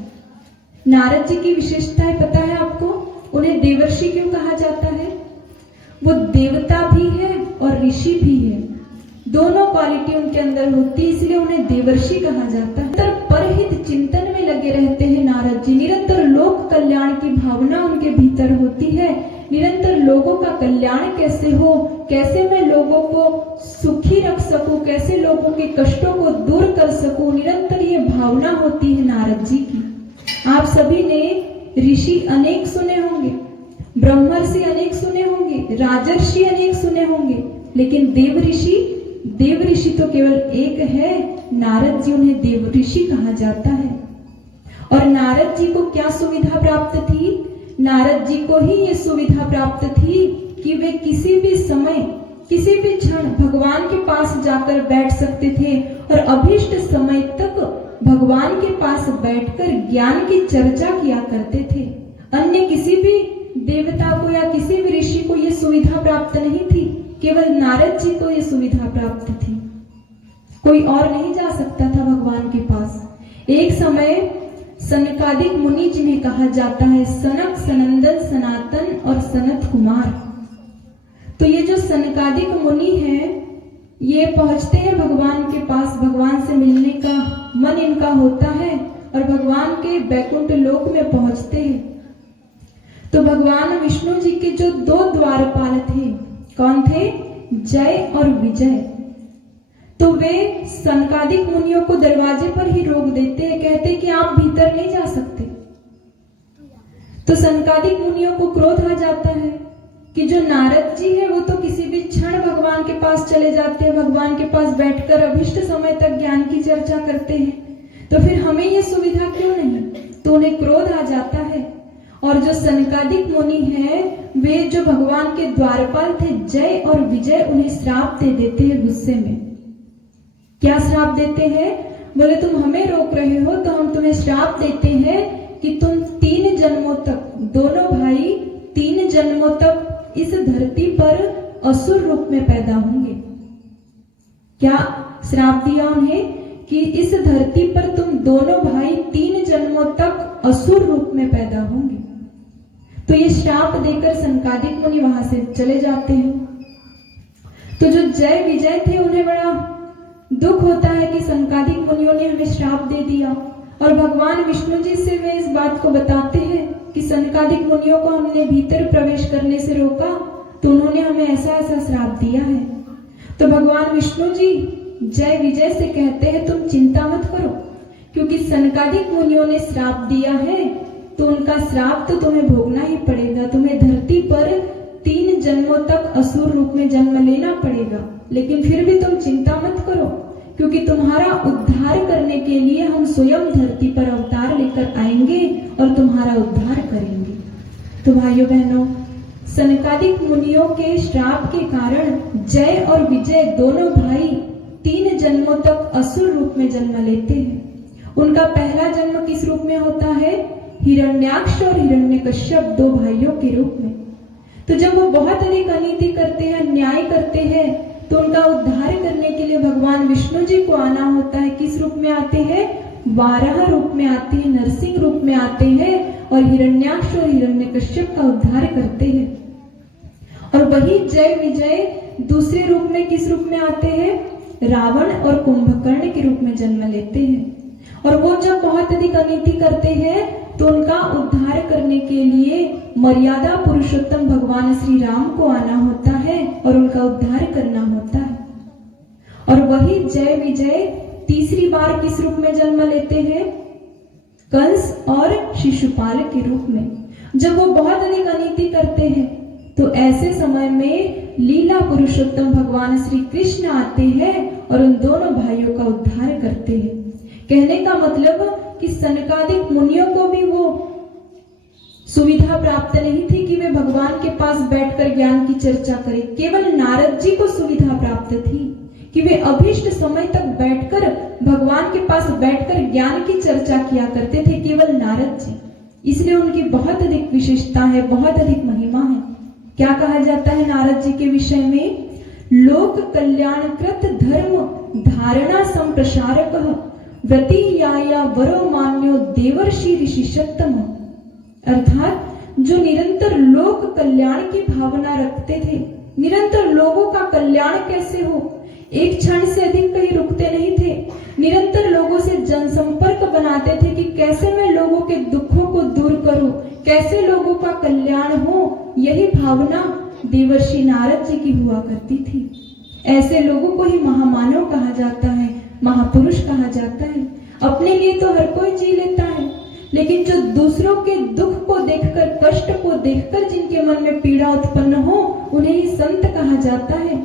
नारद जी की विशेषताएं पता है आपको? उन्हें देवर्षि क्यों कहा जाता है? वो देवता भी है और ऋषि भी है। दोनों क्वालिटी उनके अंदर होती है, इसलिए उन्हें देवर्षि कहा जाता है। निरंतर परहित चिंतन में लगे रहते हैं नारद जी। निरंतर लोक कल्याण की भावना उनके भीतर होती है। निरंतर लोगों का कल्याण कैसे हो, कैसे मैं लोगों को सुखी रख सकूं, कैसे लोगों के कष्टों को दूर कर सकूं, निरंतर ये भावना होती है नारद जी की। आप सभी ने ऋषि अनेक सुने होंगे, ब्रह्मर्षि अनेक सुने होंगे, राजर्षि अनेक सुने होंगे, लेकिन देव ऋषि तो केवल एक है, नारद जी, उन्हें देव ऋषि कहा जाता है। और नारद जी को क्या सुविधा प्राप्त थी? नारद जी को ही ये सुविधा प्राप्त थी कि वे किसी भी समय, किसी भी क्षण भगवान के पास जाकर बैठ सकते थे और अभीष्ट समय तक भगवान के पास बैठकर ज्ञान की चर्चा किया करते थे। अन्य किसी भी देवता को या किसी भी ऋषि को यह सुविधा प्राप्त नहीं थी, केवल नारद जी को यह सुविधा प्राप्त थी। कोई और नहीं जा सकता था भगवान के पास। एक समय सनकादिक मुनि जिन्हें कहा जाता है, सनक, सनंदन, सनातन और सनत कुमार, तो ये जो सनकादिक मुनि हैं, ये पहुंचते हैं भगवान के पास। भगवान से मिलने का मन इनका होता है और भगवान के बैकुंठ लोक में पहुंचते हैं। तो भगवान विष्णु जी के जो दो द्वारपाल थे, कौन थे? जय और विजय। तो वे सनकादिक मुनियों को दरवाजे पर ही रोक देते हैं, कहते हैं कि आप भीतर नहीं जा सकते। तो सनकादिक मुनियों को क्रोध आ जाता है कि जो नारद जी है वो तो किसी भी क्षण भगवान के पास चले जाते हैं, भगवान के पास बैठकर अभिष्ट समय तक ज्ञान की चर्चा करते हैं, तो फिर हमें ये सुविधा क्यों नहीं? तो उन्हें क्रोध आ जाता है। और जो सनकादिक मुनि हैं, वे जो भगवान के द्वारपाल थे जय और विजय, उन्हें श्राप दे देते हैं गुस्से में। क्या श्राप देते हैं? बोले तुम हमें रोक रहे हो तो हम तुम्हें श्राप देते हैं कि तुम 3 जन्मों तक, दोनों भाई 3 जन्मों तक इस धरती पर असुर रूप में पैदा होंगे। क्या श्राप दिया उन्हें? कि इस धरती पर तुम दोनों भाई 3 जन्मों तक असुर रूप में पैदा होंगे। तो ये श्राप देकर सनकादिक मुनि वहां से चले जाते हैं। तो जो जय विजय थे, उन्हें बड़ा दुख होता है कि सनकादिक मुनियों ने हमें श्राप दे दिया, और भगवान विष्णु जी से वे इस बात को बताते हैं कि सनकादिक मुनियों को हमने भीतर प्रवेश करने से रोका, तो उन्होंने हमें ऐसा ऐसा श्राप दिया है। तो भगवान विष्णु जी जय विजय से कहते हैं तुम चिंता मत करो, क्योंकि सनकादिक मुनियों ने श्राप दिया है तो उनका श्राप तो तुम्हें भोगना ही पड़ेगा। तुम्हें धरती पर 3 जन्मों तक असुर रूप में जन्म लेना पड़ेगा, लेकिन फिर भी तुम चिंता मत करो, क्योंकि तुम्हारा उद्धार करने के लिए हम स्वयं धरती पर अवतार लेकर आएंगे और तुम्हारा उद्धार करेंगे। तो भाइयों बहनों, सनकादिक मुनियों के श्राप के कारण जय और विजय दोनों भाई 3 जन्मों तक असुर रूप में जन्म लेते हैं। उनका पहला जन्म किस रूप में होता है? हिरण्याक्ष और हिरण्यकश्यप 2 भाइयों के रूप में। तो जब वो बहुत अधिक अनीति करते हैं, अन्याय करते हैं, तो उनका उद्धार करने के लिए भगवान विष्णु जी को आना होता है। किस रूप में आते हैं? वाराह रूप में आते हैं, नरसिंह रूप में आते हैं और हिरण्याक्ष और हिरण्यकश्यप का उद्धार करते हैं। और वही जय विजय दूसरे रूप में किस रूप में आते हैं? रावण और कुंभकर्ण के रूप में जन्म लेते हैं। और वो जब बहुत अधिक अनीति करते हैं तो उनका उद्धार करने के लिए मर्यादा पुरुषोत्तम भगवान श्री राम को आना होता है और उनका उद्धार करना होता है। और वही जय विजय तीसरी बार किस रूप में जन्म लेते हैं? कंस और शिशुपाल के रूप में। जब वो बहुत अधिक अनीति करते हैं तो ऐसे समय में लीला पुरुषोत्तम भगवान श्री कृष्ण आते हैं और उन दोनों भाइयों का उद्धार करते हैं। कहने का मतलब कि सनकादिक मुनियों को भी वो सुविधा प्राप्त नहीं थी कि वे भगवान के पास बैठकर ज्ञान की चर्चा करें। केवल नारद जी को सुविधा प्राप्त थी कि वे अभीष्ट समय तक बैठकर भगवान के पास बैठकर ज्ञान की चर्चा किया करते थे, केवल नारद जी। इसलिए उनकी बहुत अधिक विशेषता है, बहुत अधिक महिमा है। क्या कहा जाता है नारद जी के विषय में? लोक कल्याणकृत धर्म धारणा संप्रसारक व्रति या वरो मान्यो देवर्षि ऋषि सत्तम। अर्थात जो निरंतर लोक कल्याण की भावना रखते थे, निरंतर लोगों का कल्याण कैसे हो, एक क्षण से अधिक कहीं रुकते नहीं थे। निरंतर लोगों से जनसंपर्क बनाते थे कि कैसे मैं लोगों के दुखों को दूर करूं, कैसे लोगों का कल्याण हो। यही भावना देवर्षि नारद जी की हुआ करती थी। ऐसे लोगों को ही महामानव कहा जाता है, महापुरुष कहा जाता है। अपने लिए तो हर कोई जी लेता है, लेकिन जो दूसरों के दुख को देखकर, कष्ट को देखकर जिनके मन में पीड़ा उत्पन्न हो, उन्हें ही संत कहा जाता है।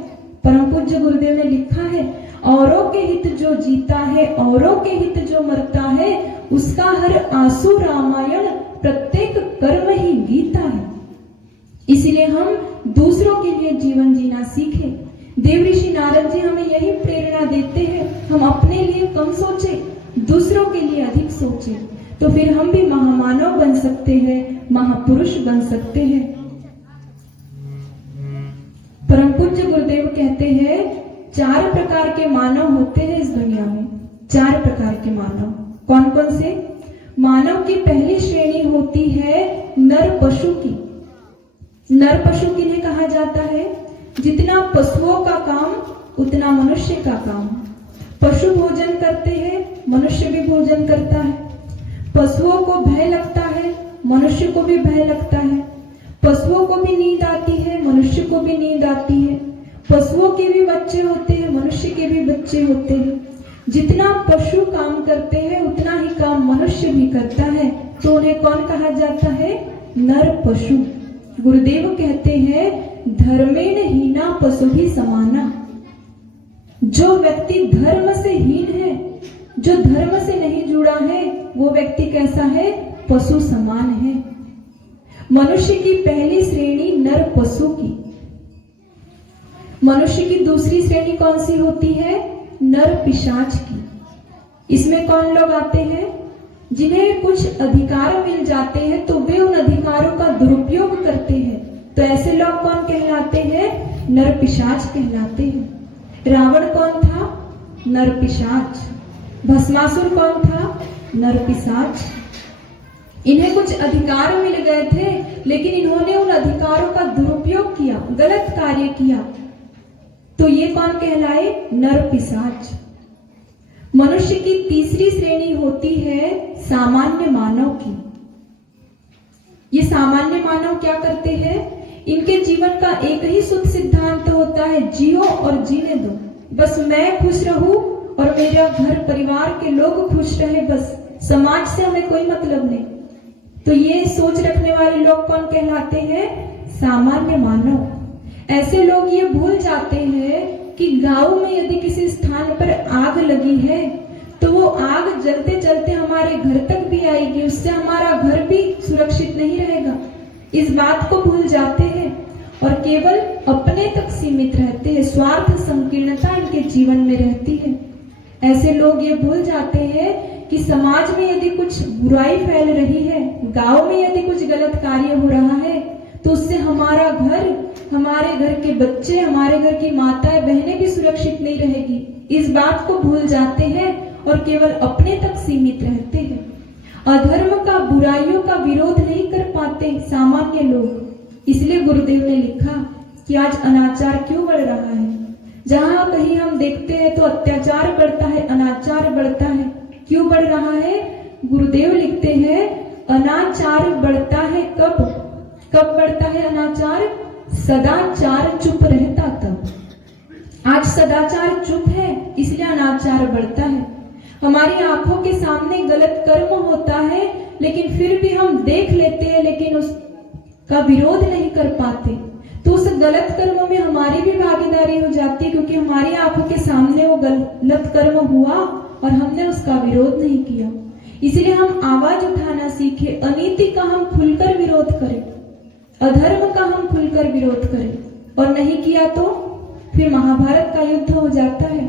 परम पूज्य गुरुदेव ने लिखा है, औरों के हित जो जीता है, औरों के हित जो मरता है, उसका हर आंसू रामायण, प्रत्येक कर्म ही गीता है। इसलिए हम दूसरों के लिए जीवन जीना सीखें। देवऋषि नारद जी हमें यही प्रेरणा देते हैं, हम अपने लिए कम सोचें, दूसरों के लिए अधिक सोचें, तो फिर हम भी महामानव बन सकते हैं, महापुरुष बन सकते हैं। परम पूज्य गुरुदेव कहते हैं 4 प्रकार के मानव होते हैं इस दुनिया में। 4 प्रकार के मानव कौन कौन से? मानव की पहली श्रेणी होती है नर पशु की। नर पशु किन्हें कहा जाता है? जितना पशुओं का काम उतना मनुष्य का काम। पशु भोजन करते हैं, मनुष्य भी भोजन करता है। पशुओं को भय लगता है, मनुष्य को भी भय लगता है। पशुओं को भी नींद आती है, मनुष्य को भी नींद आती है। पशुओं के भी बच्चे होते हैं, मनुष्य के भी बच्चे होते हैं। जितना पशु काम करते हैं उतना ही काम मनुष्य भी करता है, तो उन्हें कौन कहा जाता है? नर पशु। गुरुदेव कहते हैं धर्मेण हीना पशु ही समाना। जो व्यक्ति धर्म से हीन है, जो धर्म से नहीं जुड़ा है, वो व्यक्ति कैसा है? पशु समान है। मनुष्य की पहली श्रेणी नर पशु की। मनुष्य की दूसरी श्रेणी कौन सी होती है? नर पिशाच की। इसमें कौन लोग आते हैं? जिन्हें कुछ अधिकार मिल जाते हैं तो वे उन अधिकारों का दुरुपयोग करते हैं, तो ऐसे लोग कौन कहलाते हैं? नर पिशाच कहलाते हैं। रावण कौन था? नर पिशाच। भस्मासुर कौन था? नर पिशाच। इन्हें कुछ अधिकार मिल गए थे, लेकिन इन्होंने उन अधिकारों का दुरुपयोग किया, गलत कार्य किया, तो ये कौन कहलाए? नर पिशाच। मनुष्य की तीसरी श्रेणी होती है सामान्य मानव की। ये सामान्य मानव क्या करते हैं? इनके जीवन का एक ही शुद्ध सिद्धांत होता है, जियो और जीने दो। बस मैं खुश रहूं और मेरा घर परिवार के लोग खुश रहे, बस समाज से हमें कोई मतलब नहीं। तो ये सोच रखने वाले लोग कौन कहलाते हैं? सामान्य मानव। ऐसे लोग ये भूल जाते हैं कि गांव में यदि किसी स्थान पर आग लगी है तो वो आग जलते जलते हमारे घर तक भी आएगी, उससे हमारा घर भी सुरक्षित नहीं रहेगा। इस बात को भूल जाते हैं और केवल अपने तक सीमित रहते हैं। स्वार्थ संकीर्णता इनके जीवन में रहती है। ऐसे लोग ये भूल जाते हैं कि समाज में यदि कुछ बुराई फैल रही है, गांव में यदि कुछ गलत कार्य हो रहा है, तो उससे हमारा घर, हमारे घर के बच्चे, हमारे घर की माताएं बहनें भी सुरक्षित नहीं रहेगी। इस बात को भूल जाते हैं और केवल अपने तक सीमित रहते हैं। अधर्म का, बुराइयों का विरोध नहीं कर पाते सामान्य लोग। इसलिए गुरुदेव ने लिखा कि आज अनाचार क्यों बढ़ रहा है। जहां कहीं हम देखते हैं तो अत्याचार बढ़ता है, अनाचार बढ़ता है। क्यों बढ़ रहा है? गुरुदेव लिखते हैं अनाचार बढ़ता है कब? कब बढ़ता है अनाचार? सदाचार चुप रहता तब। आज सदाचार चुप है, इसलिए अनाचार बढ़ता है। हमारी आंखों के सामने गलत कर्म होता है, लेकिन फिर भी हम देख लेते हैं, लेकिन उसका विरोध नहीं कर पाते। तो उस गलत कर्म में हमारी भी भागीदारी हो जाती है, क्योंकि हमारी आंखों के सामने वो गलत कर्म हुआ और हमने उसका विरोध नहीं किया। इसलिए हम आवाज उठाना सीखे, अनीति का हम खुलकर विरोध करें, अधर्म का हम खुलकर विरोध करें। और नहीं किया तो फिर महाभारत का युद्ध हो जाता है।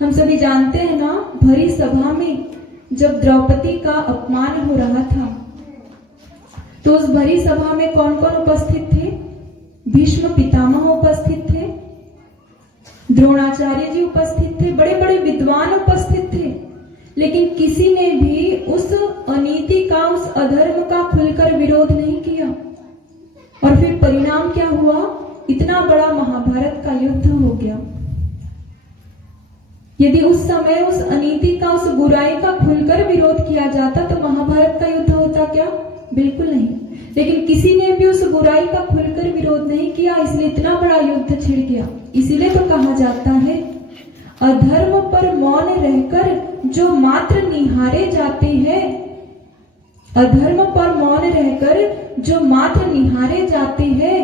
हम सभी जानते हैं ना, भरी सभा में जब द्रौपदी का अपमान हो रहा था, तो उस भरी सभा में कौन कौन उपस्थित थे? भीष्म पितामह उपस्थित थे, द्रोणाचार्य जी उपस्थित थे, बड़े बड़े विद्वान उपस्थित थे, लेकिन किसी ने भी उस अनीति का, उस अधर्म का खुलकर विरोध नहीं किया। और फिर परिणाम क्या हुआ? इतना बड़ा महाभारत का युद्ध हो गया। यदि उस समय उस अनीति का, उस बुराई का खुलकर विरोध किया जाता तो महाभारत का युद्ध होता क्या? बिल्कुल नहीं। लेकिन किसी ने भी उस बुराई का खुलकर विरोध नहीं किया, इसलिए इतना बड़ा युद्ध छिड़ गया। इसीलिए तो कहा जाता है, अधर्म पर मौन रहकर जो मात्र निहारे जाते हैं, अधर्म पर मौन रहकर जो मात्र निहारे जाते हैं,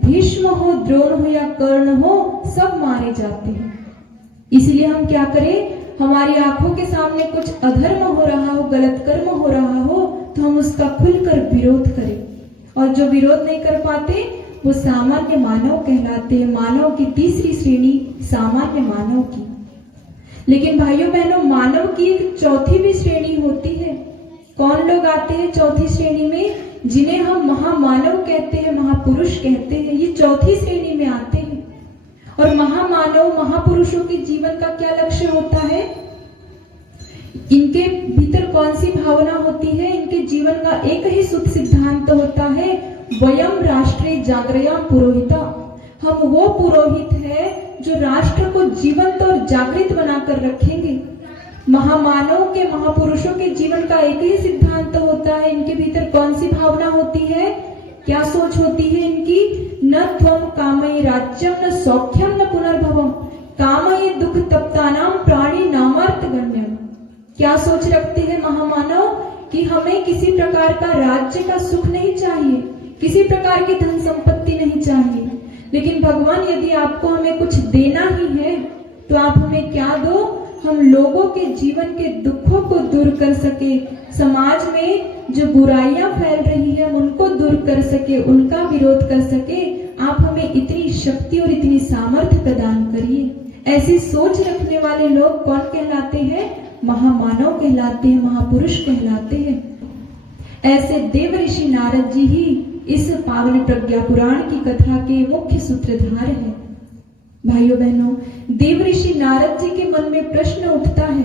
भीष्म हो, द्रोण हो या कर्ण हो, सब मारे जाते हैं। इसलिए हम क्या करें, हमारी आंखों के सामने कुछ अधर्म हो रहा हो, गलत कर्म हो रहा हो, तो हम उसका खुलकर विरोध करें। और जो विरोध नहीं कर पाते वो सामान्य मानव कहलाते हैं। मानव की तीसरी श्रेणी सामान्य मानव की। लेकिन भाइयों बहनों, मानव की एक चौथी भी श्रेणी होती है। कौन लोग आते हैं चौथी श्रेणी में? जिन्हें हम महामानव कहते हैं, महापुरुष कहते हैं, ये चौथी श्रेणी में आते हैं। और महामानव, महापुरुषों के जीवन का क्या लक्ष्य होता है? इनके भीतर कौन सी भावना होती है? इनके जीवन का एक ही शुद्ध सिद्धांत होता है, वयम राष्ट्रे जागृयाम पुरोहिता। हम वो पुरोहित है जो राष्ट्र को जीवंत और जागृत बनाकर रखेंगे। महामानव के, महापुरुषों के जीवन का एक ही सिद्धांत होता है। इनके भीतर कौन सी भावना होती है? क्या सोच होती है इनकी? न त्वम कामये राज्यम न सौख्यम न पुनर्भवम कामये दुख तप्तानाम प्राणी नामार्थ गण्यम। क्या सोच रखते हैं महामानव? कि हमें किसी प्रकार का राज्य का सुख नहीं चाहिए, किसी प्रकार की धन संपत्ति नहीं चाहिए, लेकिन भगवान यदि आपको हमें कुछ देना ही है तो आप हमें क्या दो? हम लोगों के जीवन के दुखों को दूर कर सके, समाज में जो बुराइयां फैल रही है उनको दूर कर सके, उनका विरोध कर सके। आप हमें इतनी शक्ति और इतनी सामर्थ्य प्रदान करिए। ऐसी सोच रखने वाले लोग कौन कहलाते हैं? महामानव कहलाते हैं, महापुरुष कहलाते हैं। ऐसे देव ऋषि नारद जी ही इस पावन प्रज्ञा पुराण की कथा के मुख्य सूत्रधार हैं। भाइयों बहनों, देव ऋषि नारद जी के मन में प्रश्न उठता है।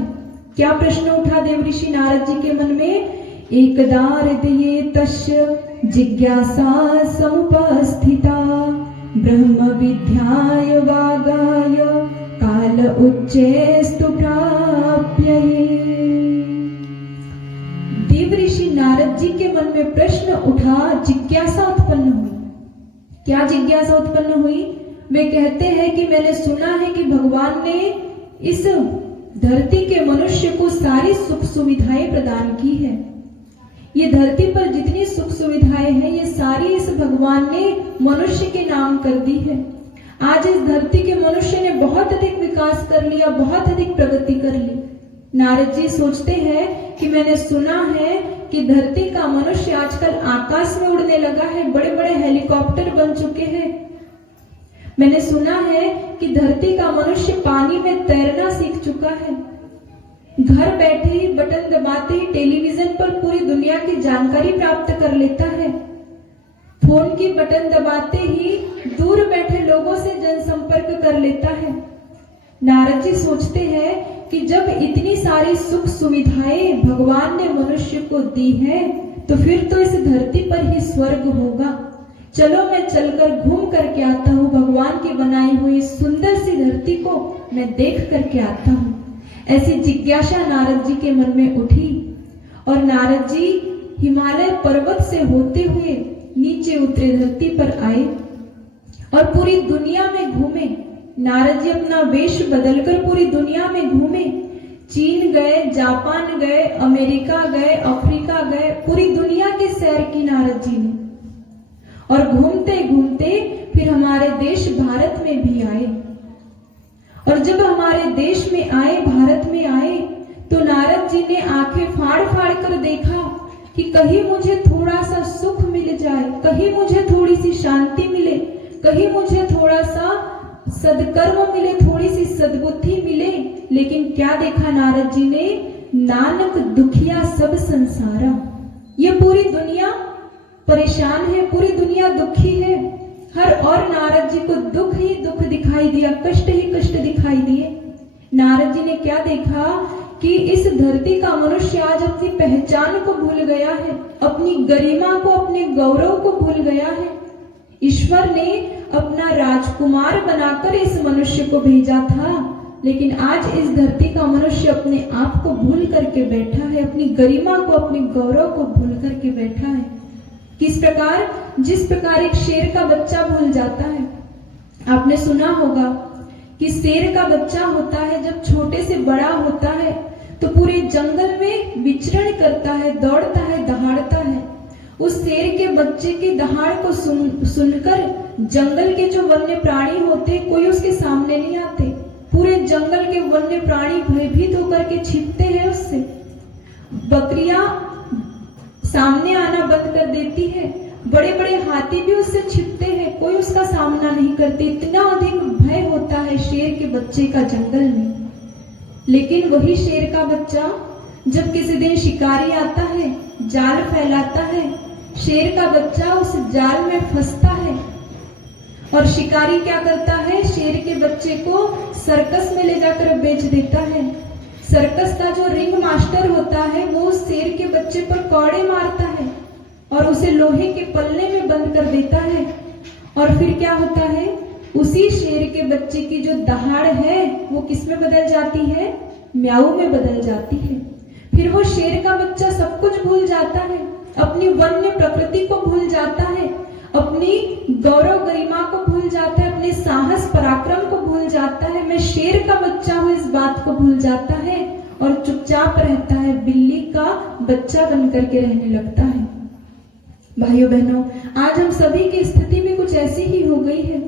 क्या प्रश्न उठा देव ऋषि नारद जी के मन में? एकदा हृदये तस्य जिज्ञासा समुपस्थिता ब्रह्म विद्याय वागाय काल उच्चैस्तु प्राप्य। देव ऋषि नारद जी के मन में प्रश्न उठा, जिज्ञासा उत्पन्न हुई। क्या जिज्ञासा उत्पन्न हुई? वे कहते हैं कि मैंने सुना है कि भगवान ने इस धरती के मनुष्य को सारी सुख सुविधाएं प्रदान की है। ये धरती पर जितनी सुख सुविधाएं हैं ये सारी इस भगवान ने मनुष्य के नाम कर दी है। आज इस धरती के मनुष्य ने बहुत अधिक विकास कर लिया, बहुत अधिक प्रगति कर ली। नारद जी सोचते हैं कि मैंने सुना है कि धरती का मनुष्य आजकल आकाश में उड़ने लगा है, बड़े बड़े हेलीकॉप्टर बन चुके हैं। मैंने सुना है कि धरती का मनुष्य पानी में तैरना सीख चुका है। घर बैठे ही बटन दबाते ही टेलीविजन पर पूरी दुनिया की जानकारी प्राप्त कर लेता है। फोन की बटन दबाते ही दूर बैठे लोगों से जनसंपर्क कर लेता है। नारद जी सोचते हैं कि जब इतनी सारी सुख सुविधाएं भगवान ने मनुष्य को दी है तो फिर तो इस धरती पर ही स्वर्ग होगा। चलो मैं चलकर घूम करके आता हूँ, भगवान की बनाई हुई सुंदर सी धरती को मैं देख करके आता हूँ। ऐसी जिज्ञासा नारद जी के मन में उठी और नारद जी हिमालय पर्वत से होते हुए नीचे उतरे, धरती पर आए और पूरी दुनिया में घूमे। नारद जी अपना वेश बदलकर पूरी दुनिया में घूमे। चीन गए, जापान गए, अमेरिका गए, अफ्रीका गए, पूरी दुनिया की सैर की नारद जी ने। और घूमते घूमते फिर हमारे देश भारत में भी आए। और जब हमारे देश में आए, भारत में आए, तो नारद जी ने आंखें फाड़ फाड़ कर देखा कि कहीं मुझे थोड़ा सा सुख मिल जाए, कहीं मुझे थोड़ी सी शांति मिले, कहीं मुझे थोड़ा सा सदकर्म मिले, थोड़ी सी सद्बुद्धि मिले। लेकिन क्या देखा नारद जी ने? नानक दुखिया सब संसारा। ये पूरी दुनिया परेशान है, पूरी दुनिया दुखी है। हर और नारद जी को दुख ही दुख दिखाई दिया, कष्ट ही कष्ट दिखाई दिए। नारद जी ने क्या देखा कि इस धरती का मनुष्य आज अपनी पहचान को भूल गया है, अपनी गरिमा को, अपने गौरव को भूल गया है। ईश्वर ने अपना राजकुमार बनाकर इस मनुष्य को भेजा था लेकिन आज इस धरती का मनुष्य अपने आप को भूल करके बैठा है, अपनी गरिमा को, अपने गौरव को भूल करके बैठा है। किस प्रकार? जिस प्रकार एक शेर का बच्चा भूल जाता है। आपने सुना होगा कि शेर का बच्चा होता है, जब छोटे से बड़ा होता है तो पूरे जंगल में विचरण करता है, दौड़ता है, दहाड़ता है। उस शेर के बच्चे की दहाड़ को सुनकर जंगल के जो वन्य प्राणी होते, कोई उसके सामने नहीं आते। पूरे जंगल के वन्य प्राणी भयभीत होकर के छिपते हैं उससे। बकरियां सामने आना बंद कर देती है, बड़े बड़े हाथी भी उससे छिपते हैं, कोई उसका सामना नहीं करते। इतना अधिक भय होता है शेर के बच्चे का जंगल में। लेकिन वही शेर का बच्चा जब किसी दिन शिकारी आता है, जाल फैलाता है, शेर का बच्चा उस जाल में फंसता है और शिकारी क्या करता है? शेर के बच्चे को सर्कस में ले जाकर बेच देता है। सर्कस का जो रिंग मास्टर होता है वो उस शेर के बच्चे पर कौड़े मारता है और उसे लोहे के पल्ले में बंद कर देता है। और फिर क्या होता है? उसी शेर के बच्चे की जो दहाड़ है वो किस में बदल जाती है? म्याऊ में बदल जाती है। फिर वो शेर का बच्चा सब कुछ भूल जाता है, अपनी वन्य प्रकृति को भूल जाता है, अपनी गौरव गरिमा को भूल जाता है, अपने साहस पराक्रम को भूल जाता है। मैं शेर का बच्चा हूँ इस बात को भूल जाता है और चुपचाप रहता है, बिल्ली का बच्चा बन करके रहने लगता है। भाइयों बहनों, आज हम सभी की स्थिति भी कुछ ऐसी ही हो गई है।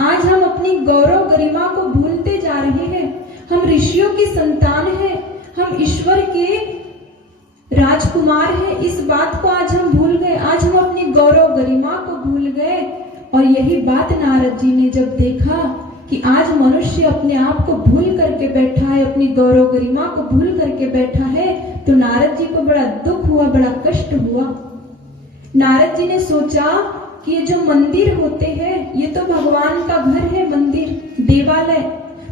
आज हम अपनी गौरव गरिमा को भूलते जा रहे हैं। हम ऋषियों की संतान हैं, हम ईश्वर के राजकुमार हैं, इस बात को आज हम भूल गए। आज हम अपनी गौरव गरिमा को भूल गए। और यही बात नारद जी ने जब देखा कि आज मनुष्य अपने आप को भूल करके बैठा है, अपनी गौरव गरिमा को भूल करके बैठा है, तो नारद जी को बड़ा दुख हुआ, बड़ा कष्ट हुआ। नारद जी ने सोचा कि ये जो मंदिर होते हैं ये तो भगवान का घर है, मंदिर, देवालय,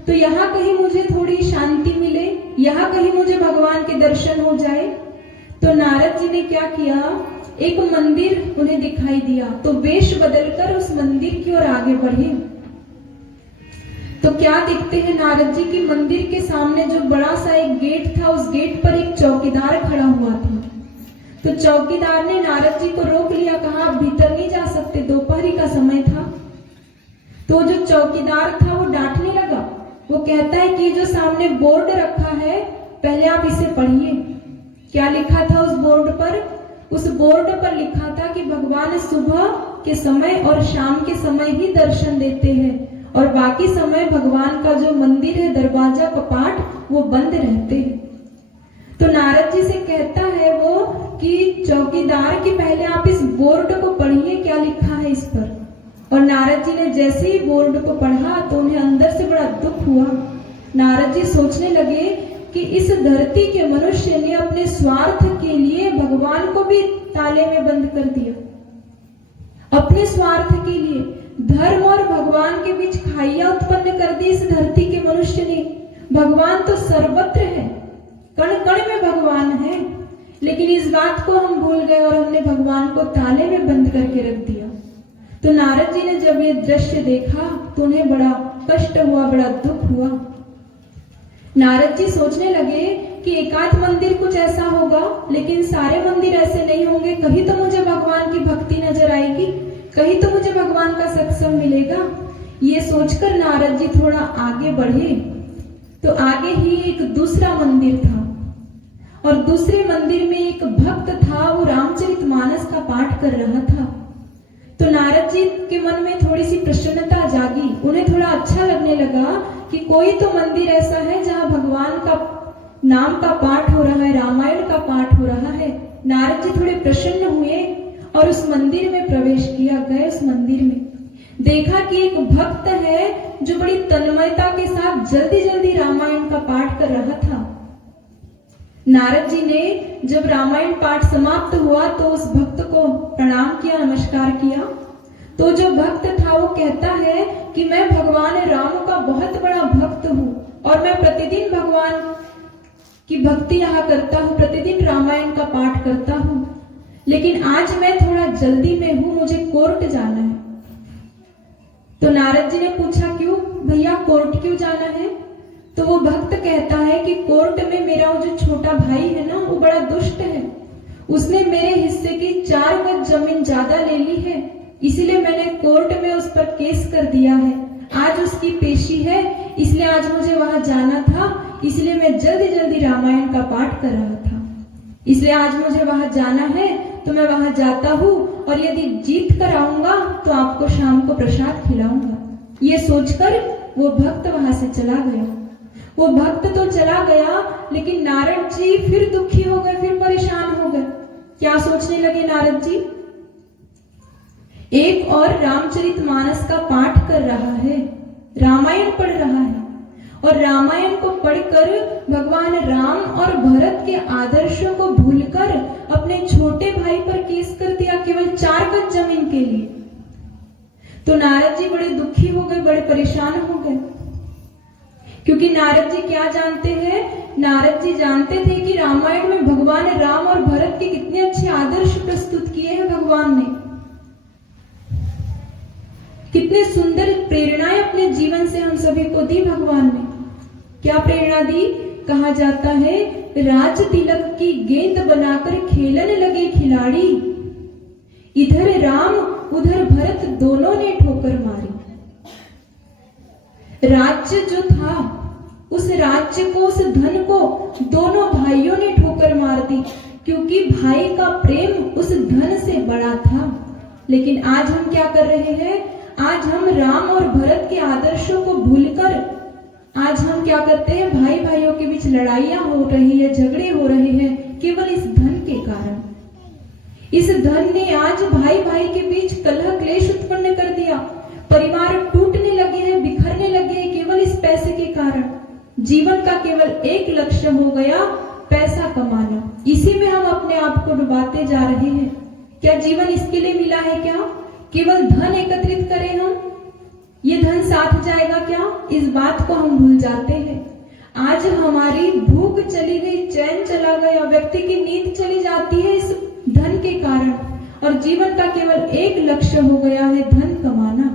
तो यहाँ कहीं मुझे थोड़ी शांति मिले, यहाँ कहीं मुझे भगवान के दर्शन हो जाए। तो नारद जी ने क्या किया? एक मंदिर उन्हें दिखाई दिया, तो वेश बदलकर उस मंदिर की ओर आगे बढ़े। तो क्या दिखते हैं नारद जी की? मंदिर के सामने जो बड़ा सा एक गेट था, उस गेट पर एक चौकीदार खड़ा हुआ था। तो चौकीदार ने नारद जी को रोक लिया, कहा आप भीतर नहीं जा सकते, दोपहरी का समय था। तो जो चौकीदार था वो डांटने लगा। वो कहता है कि जो सामने बोर्ड रखा है पहले आप इसे पढ़िए। क्या लिखा था उस बोर्ड पर? उस बोर्ड पर लिखा था कि भगवान सुबह के समय और शाम के समय ही दर्शन देते हैं और बाकी समय भगवान का जो मंदिर है, दरवाजा, कपाट, वो बंद रहते हैं। तो नारद जी से कहता है वो कि चौकीदार कि पहले आप इस बोर्ड को पढ़िए, क्या लिखा है इस पर। और नारद जी ने जैसे ही बोर्ड को पढ़ा तो उन्हें अंदर से बड़ा दुख हुआ। नारद जी सोचने लगे कि इस धरती के मनुष्य ने अपने स्वार्थ के लिए भगवान को भी ताले में बंद कर दिया। अपने स्वार्थ के लिए धर्म और भगवान के बीच खाइयां उत्पन्न कर दी इस धरती के मनुष्य ने। भगवान तो सर्वत्र है, कण कण में भगवान है, लेकिन इस बात को हम भूल गए और हमने भगवान को ताले में बंद करके रख दिया। तो नारद जी ने जब ये दृश्य देखा तो उन्हें बड़ा कष्ट हुआ, बड़ा दुख हुआ। नारद जी सोचने लगे कि एकाध मंदिर कुछ ऐसा होगा, लेकिन सारे मंदिर ऐसे नहीं होंगे। कहीं तो मुझे भगवान की भक्ति नजर आएगी, कहीं तो मुझे भगवान का सत्संग मिलेगा। ये सोचकर नारद जी थोड़ा आगे बढ़े तो आगे ही एक दूसरा मंदिर था और दूसरे मंदिर में एक भक्त था, वो रामचरितमानस का पाठ कर रहा था। तो नारद जी के मन में थोड़ी सी प्रसन्नता जागी, उन्हें थोड़ा अच्छा लगने लगा कि कोई तो मंदिर ऐसा है जहाँ भगवान का नाम का पाठ हो रहा है, रामायण का पाठ हो रहा है। नारद जी थोड़े प्रसन्न हुए और उस मंदिर में प्रवेश किया। गए उस मंदिर में, देखा कि एक भक्त है जो बड़ी तन्मयता के साथ जल्दी जल्दी रामायण का पाठ कर रहा था। नारद जी ने जब रामायण पाठ समाप्त हुआ तो उस भक्त को प्रणाम किया, नमस्कार किया। तो जो भक्त था वो कहता है कि मैं भगवान राम का बहुत बड़ा भक्त हूँ और मैं प्रतिदिन भगवान की भक्ति यहाँ करता हूँ, प्रतिदिन रामायण का पाठ करता हूँ, लेकिन आज मैं थोड़ा जल्दी में हूँ, मुझे कोर्ट जाना है। तो नारद जी ने पूछा क्यों भैया, कोर्ट क्यों जाना है? तो वो भक्त कहता है कि कोर्ट में मेरा वो जो छोटा भाई है ना, वो बड़ा दुष्ट है। उसने मेरे हिस्से की 4 गज जमीन ज्यादा ले ली है, इसीलिए मैंने कोर्ट में उस पर केस कर दिया है। आज उसकी पेशी है, इसलिए आज मुझे वहां जाना था, इसलिए मैं जल्दी जल्दी रामायण का पाठ कर रहा था। इसलिए आज मुझे वहां जाना है, तो मैं वहां जाता हूँ, और यदि जीत कर आऊंगा तो आपको शाम को प्रसाद खिलाऊंगा। ये सोचकर वो भक्त वहां से चला गया। वो भक्त तो चला गया, लेकिन नारद जी फिर दुखी हो गए, फिर परेशान हो गए। क्या सोचने लगे नारद जी? एक और रामचरितमानस का पाठ कर रहा है, रामायण पढ़ रहा है, और रामायण को पढ़कर भगवान राम और भरत के आदर्शों को भूलकर अपने छोटे भाई पर केस कर दिया, केवल 4 गज जमीन के लिए। तो नारद जी बड़े दुखी हो गए, बड़े परेशान हो गए, क्योंकि नारद जी क्या जानते हैं? नारद जी जानते थे कि रामायण में भगवान राम और भरत के कितने अच्छे आदर्श प्रस्तुत किए हैं भगवान ने, कितने सुंदर प्रेरणाएं अपने जीवन से हम सभी को दी भगवान ने। क्या प्रेरणा दी? कहा जाता है, राज तिलक की गेंद बनाकर खेलने लगे खिलाड़ी, इधर राम उधर भरत दोनों ने ठोकर मारी। राज्य जो था, उस राज्य को, उस धन को दोनों भाइयों ने ठोकर मार दी, क्योंकि भाई का प्रेम उस धन से बड़ा था। लेकिन आज हम क्या कर रहे हैं? आज हम राम और भरत के आदर्शों को भूलकर आज हम क्या करते हैं? भाई भाइयों के बीच लड़ाइयां हो रही है, झगड़े हो रहे हैं, केवल इस धन के कारण। इस धन ने आज भाई भाई के बीच कलह क्लेश उत्पन्न कर दिया, परिवार टूटने लगे हैं, बिखरने लगे हैं, केवल इस पैसे के कारण। जीवन का केवल एक लक्ष्य हो गया, पैसा कमाना। इसी में हम अपने आप को डुबाते जा रहे हैं। क्या जीवन इसके लिए मिला है? क्या केवल धन एकत्रित करें हम, ये धन साथ जाएगा क्या? इस बात को हम भूल जाते हैं। आज हमारी भूख चली गई, चैन चला गया, व्यक्ति की नींद चली जाती है इस धन के कारण, और जीवन का केवल एक लक्ष्य हो गया है, धन कमाना।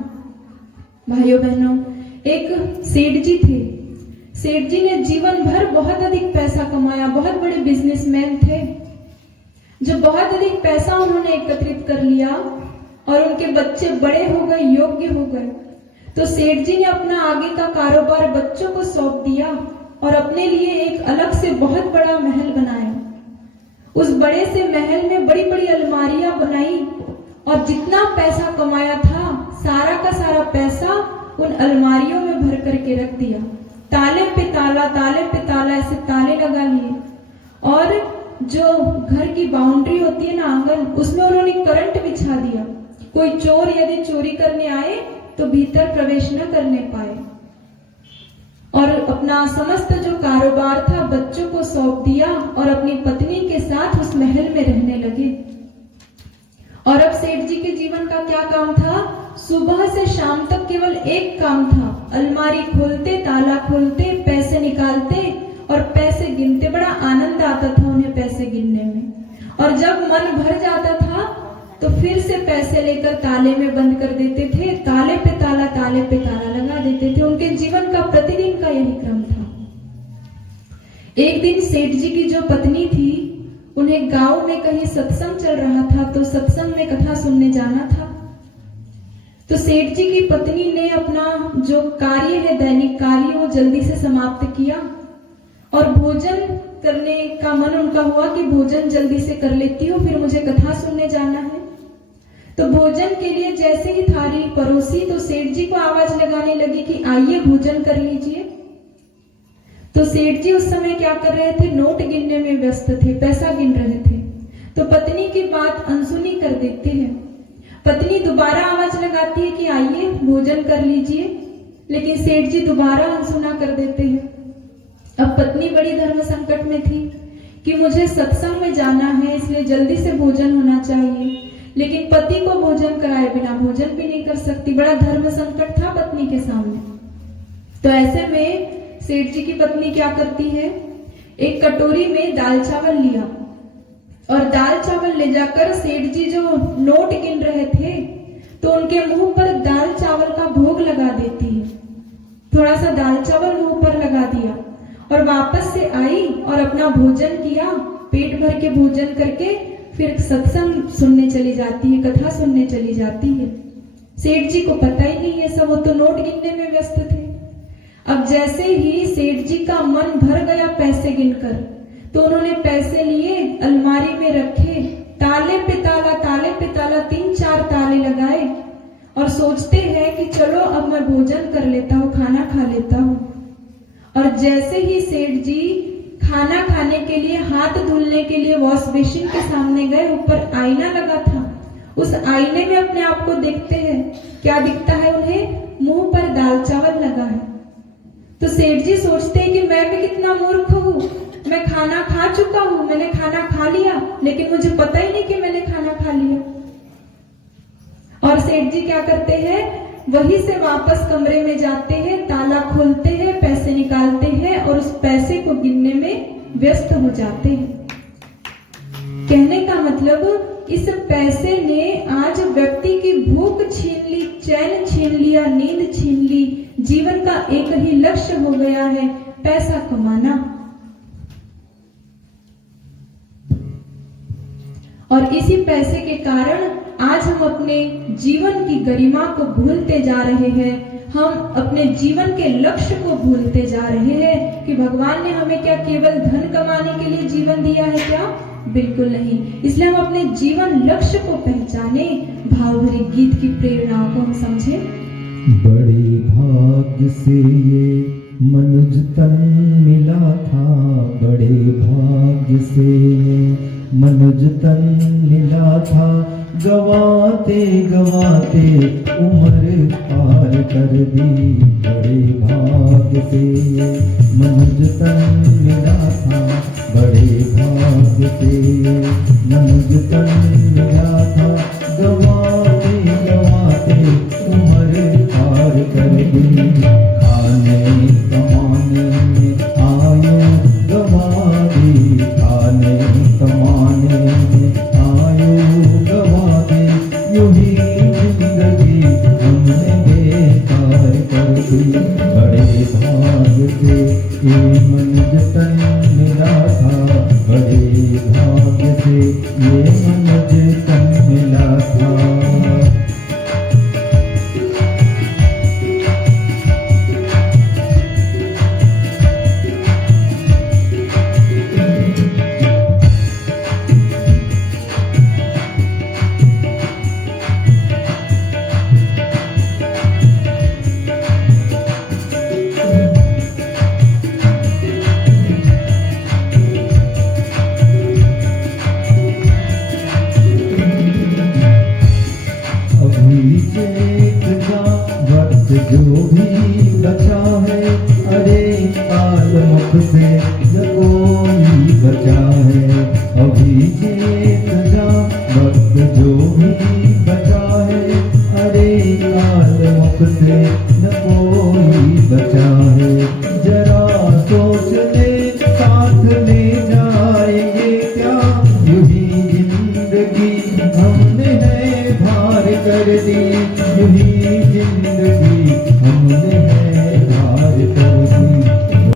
भाइयों बहनों, एक सेठ जी थे। सेठ जी ने जीवन भर बहुत अधिक पैसा कमाया, बहुत बड़े बिजनेसमैन थे। जब बहुत अधिक पैसा उन्होंने एकत्रित कर लिया और उनके बच्चे बड़े हो गए, योग्य हो गए, तो सेठ जी ने अपना आगे का कारोबार बच्चों को सौंप दिया और अपने लिए एक अलग से बहुत बड़ा महल बनाया। उस बड़े से महल में बड़ी बड़ी अलमारियां बनाई, और जितना पैसा कमाया था, सारा का सारा पैसा उन अलमारियों में भर करके रख दिया। ताले पे ताला ऐसे ताले लगा लिए, और जो घर की बाउंड्री होती है ना, आंगन, उसमें उन्होंने करंट बिछा दिया। कोई चोर यदि चोरी करने आए तो भीतर प्रवेश न करने पाए, और अपना समस्त जो कारोबार था बच्चों को सौंप दिया और अपनी पत्नी के साथ उस महल में रहने लगे। और अब सेठ जी के जीवन का क्या काम था? सुबह से शाम तक केवल एक काम था, अलमारी खोलते, ताला खोलते, पैसे निकालते और पैसे गिनते। बड़ा आनंद आता था उन्हें पैसे गिनने में, और जब मन भर जाता था तो फिर से पैसे लेकर ताले में बंद कर देते थे, ताले पे ताला लगा देते थे। उनके जीवन का प्रतिदिन का यही क्रम था। एक दिन सेठ जी की जो पत्नी थी, उन्हें गांव में कहीं सत्संग चल रहा था, तो सत्संग में कथा सुनने जाना था। तो सेठ जी की पत्नी ने अपना जो कार्य है, दैनिक कार्य, वो जल्दी से समाप्त किया, और भोजन करने का मन उनका हुआ कि भोजन जल्दी से कर लेती हूँ, फिर मुझे कथा सुनने जाना है। तो भोजन के लिए जैसे ही थाली परोसी, तो सेठ जी को आवाज लगाने लगी कि आइए भोजन कर लीजिए। तो सेठ जी उस समय क्या कर रहे थे? नोट गिनने में व्यस्त थे, पैसा गिन रहे थे। तो पत्नी की बात अनसुनी कर देते हैं। पत्नी दोबारा आवाज लगाती है कि आइए भोजन कर लीजिए, लेकिन सेठ जी दोबारा अनसुना कर देते हैं। अब पत्नी बड़ी धर्म संकट में थी कि मुझे सत्संग में जाना है, इसलिए जल्दी से भोजन होना चाहिए, लेकिन पति को भोजन कराए बिना भोजन भी नहीं कर सकती। बड़ा धर्म संकट था पत्नी के सामने। तो ऐसे में सेठ जी की पत्नी क्या करती है? एक कटोरी में दाल चावल लिया, और दाल चावल ले जाकर सेठ जी जो नोट गिन रहे थे, तो उनके मुंह पर दाल चावल का भोग लगा देती है। थोड़ा सा दाल चावल मुंह पर लगा दिया और वापस से आई और अपना भोजन किया, पेट भर के भोजन करके फिर सत्संग सुनने चली जाती है, कथा सुनने चली जाती है। सेठ जी को पता ही नहीं है सब, वो तो नोट गिनने में व्यस्त थे। अब जैसे ही सेठ जी का मन भर गया पैसे गिनकर, तो उन्होंने पैसे लिए, अलमारी में रखे, ताले पे ताला 3-4 ताले लगाए और सोचते हैं कि चलो अब मैं भोजन कर लेता हूँ, खाना खा लेता हूँ। और जैसे ही सेठ जी खाना खाने के लिए, हाथ धुलने के लिए वॉश बेसिन के सामने गए, ऊपर आईना लगा था, उस आईने में अपने आप को देखते हैं, क्या दिखता है उन्हें? मुंह पर दाल चावल लगा है। तो सेठ जी सोचते हैं कि मैं भी कितना मूर्ख हूँ, मैं खाना खा चुका हूँ, मैंने खाना खा लिया, लेकिन मुझे पता ही नहीं कि मैंने खाना खा लिया। और सेठ जी क्या करते हैं, वहीं से वापस कमरे में जाते हैं, ताला खोलते हैं, पैसे निकालते हैं और उस पैसे को गिनने में व्यस्त हो जाते हैं। कहने का मतलब, इस पैसे ने आज व्यक्ति की भूख छीन ली, चैन छीन लिया, नींद छीन ली। जीवन का एक ही लक्ष्य हो गया है, पैसा कमाना। और इसी पैसे के कारण आज हम अपने जीवन की गरिमा को भूलते जा रहे हैं, हम अपने जीवन के लक्ष्य को भूलते जा रहे हैं कि भगवान ने हमें क्या केवल धन कमाने के लिए जीवन दिया है क्या? बिल्कुल नहीं। इसलिए हम अपने जीवन लक्ष्य को पहचाने, भाव भरे गीत की प्रेरणाओं को हम समझे। बड़े भाग्य से ये मनुज तन मिला था, बड़े भाग्य से ये मनुज तन मिला था, गवाते गवाते उम्र पार कर दी। बड़े भाग्य से ये मनुज तन मिला था, बड़े भाग्य से ये मनुज तन मिला था, गवाते गवाते उम्र पार कर दी। खाने कमाने में आयो गवा दी, खाने कमाने में आयो गवा दी, यूं ही जिंदगी हमने बेकार कर दी। बड़े भाग्य से ये मनुज तन मिला था, बड़े भाग्य से ये मनुज तन मिला था। जो भी बचा है, अरे काल मुख से न कोई बचा है। अभी चेत जा वक्त जो भी बचा है, अरे काल मुख से न कोई बचा है। जरा सोच ले, साथ ले जाएंगे क्या, यूं ही जिंदगी हमने है भार कर दी, यूं ही जिंदगी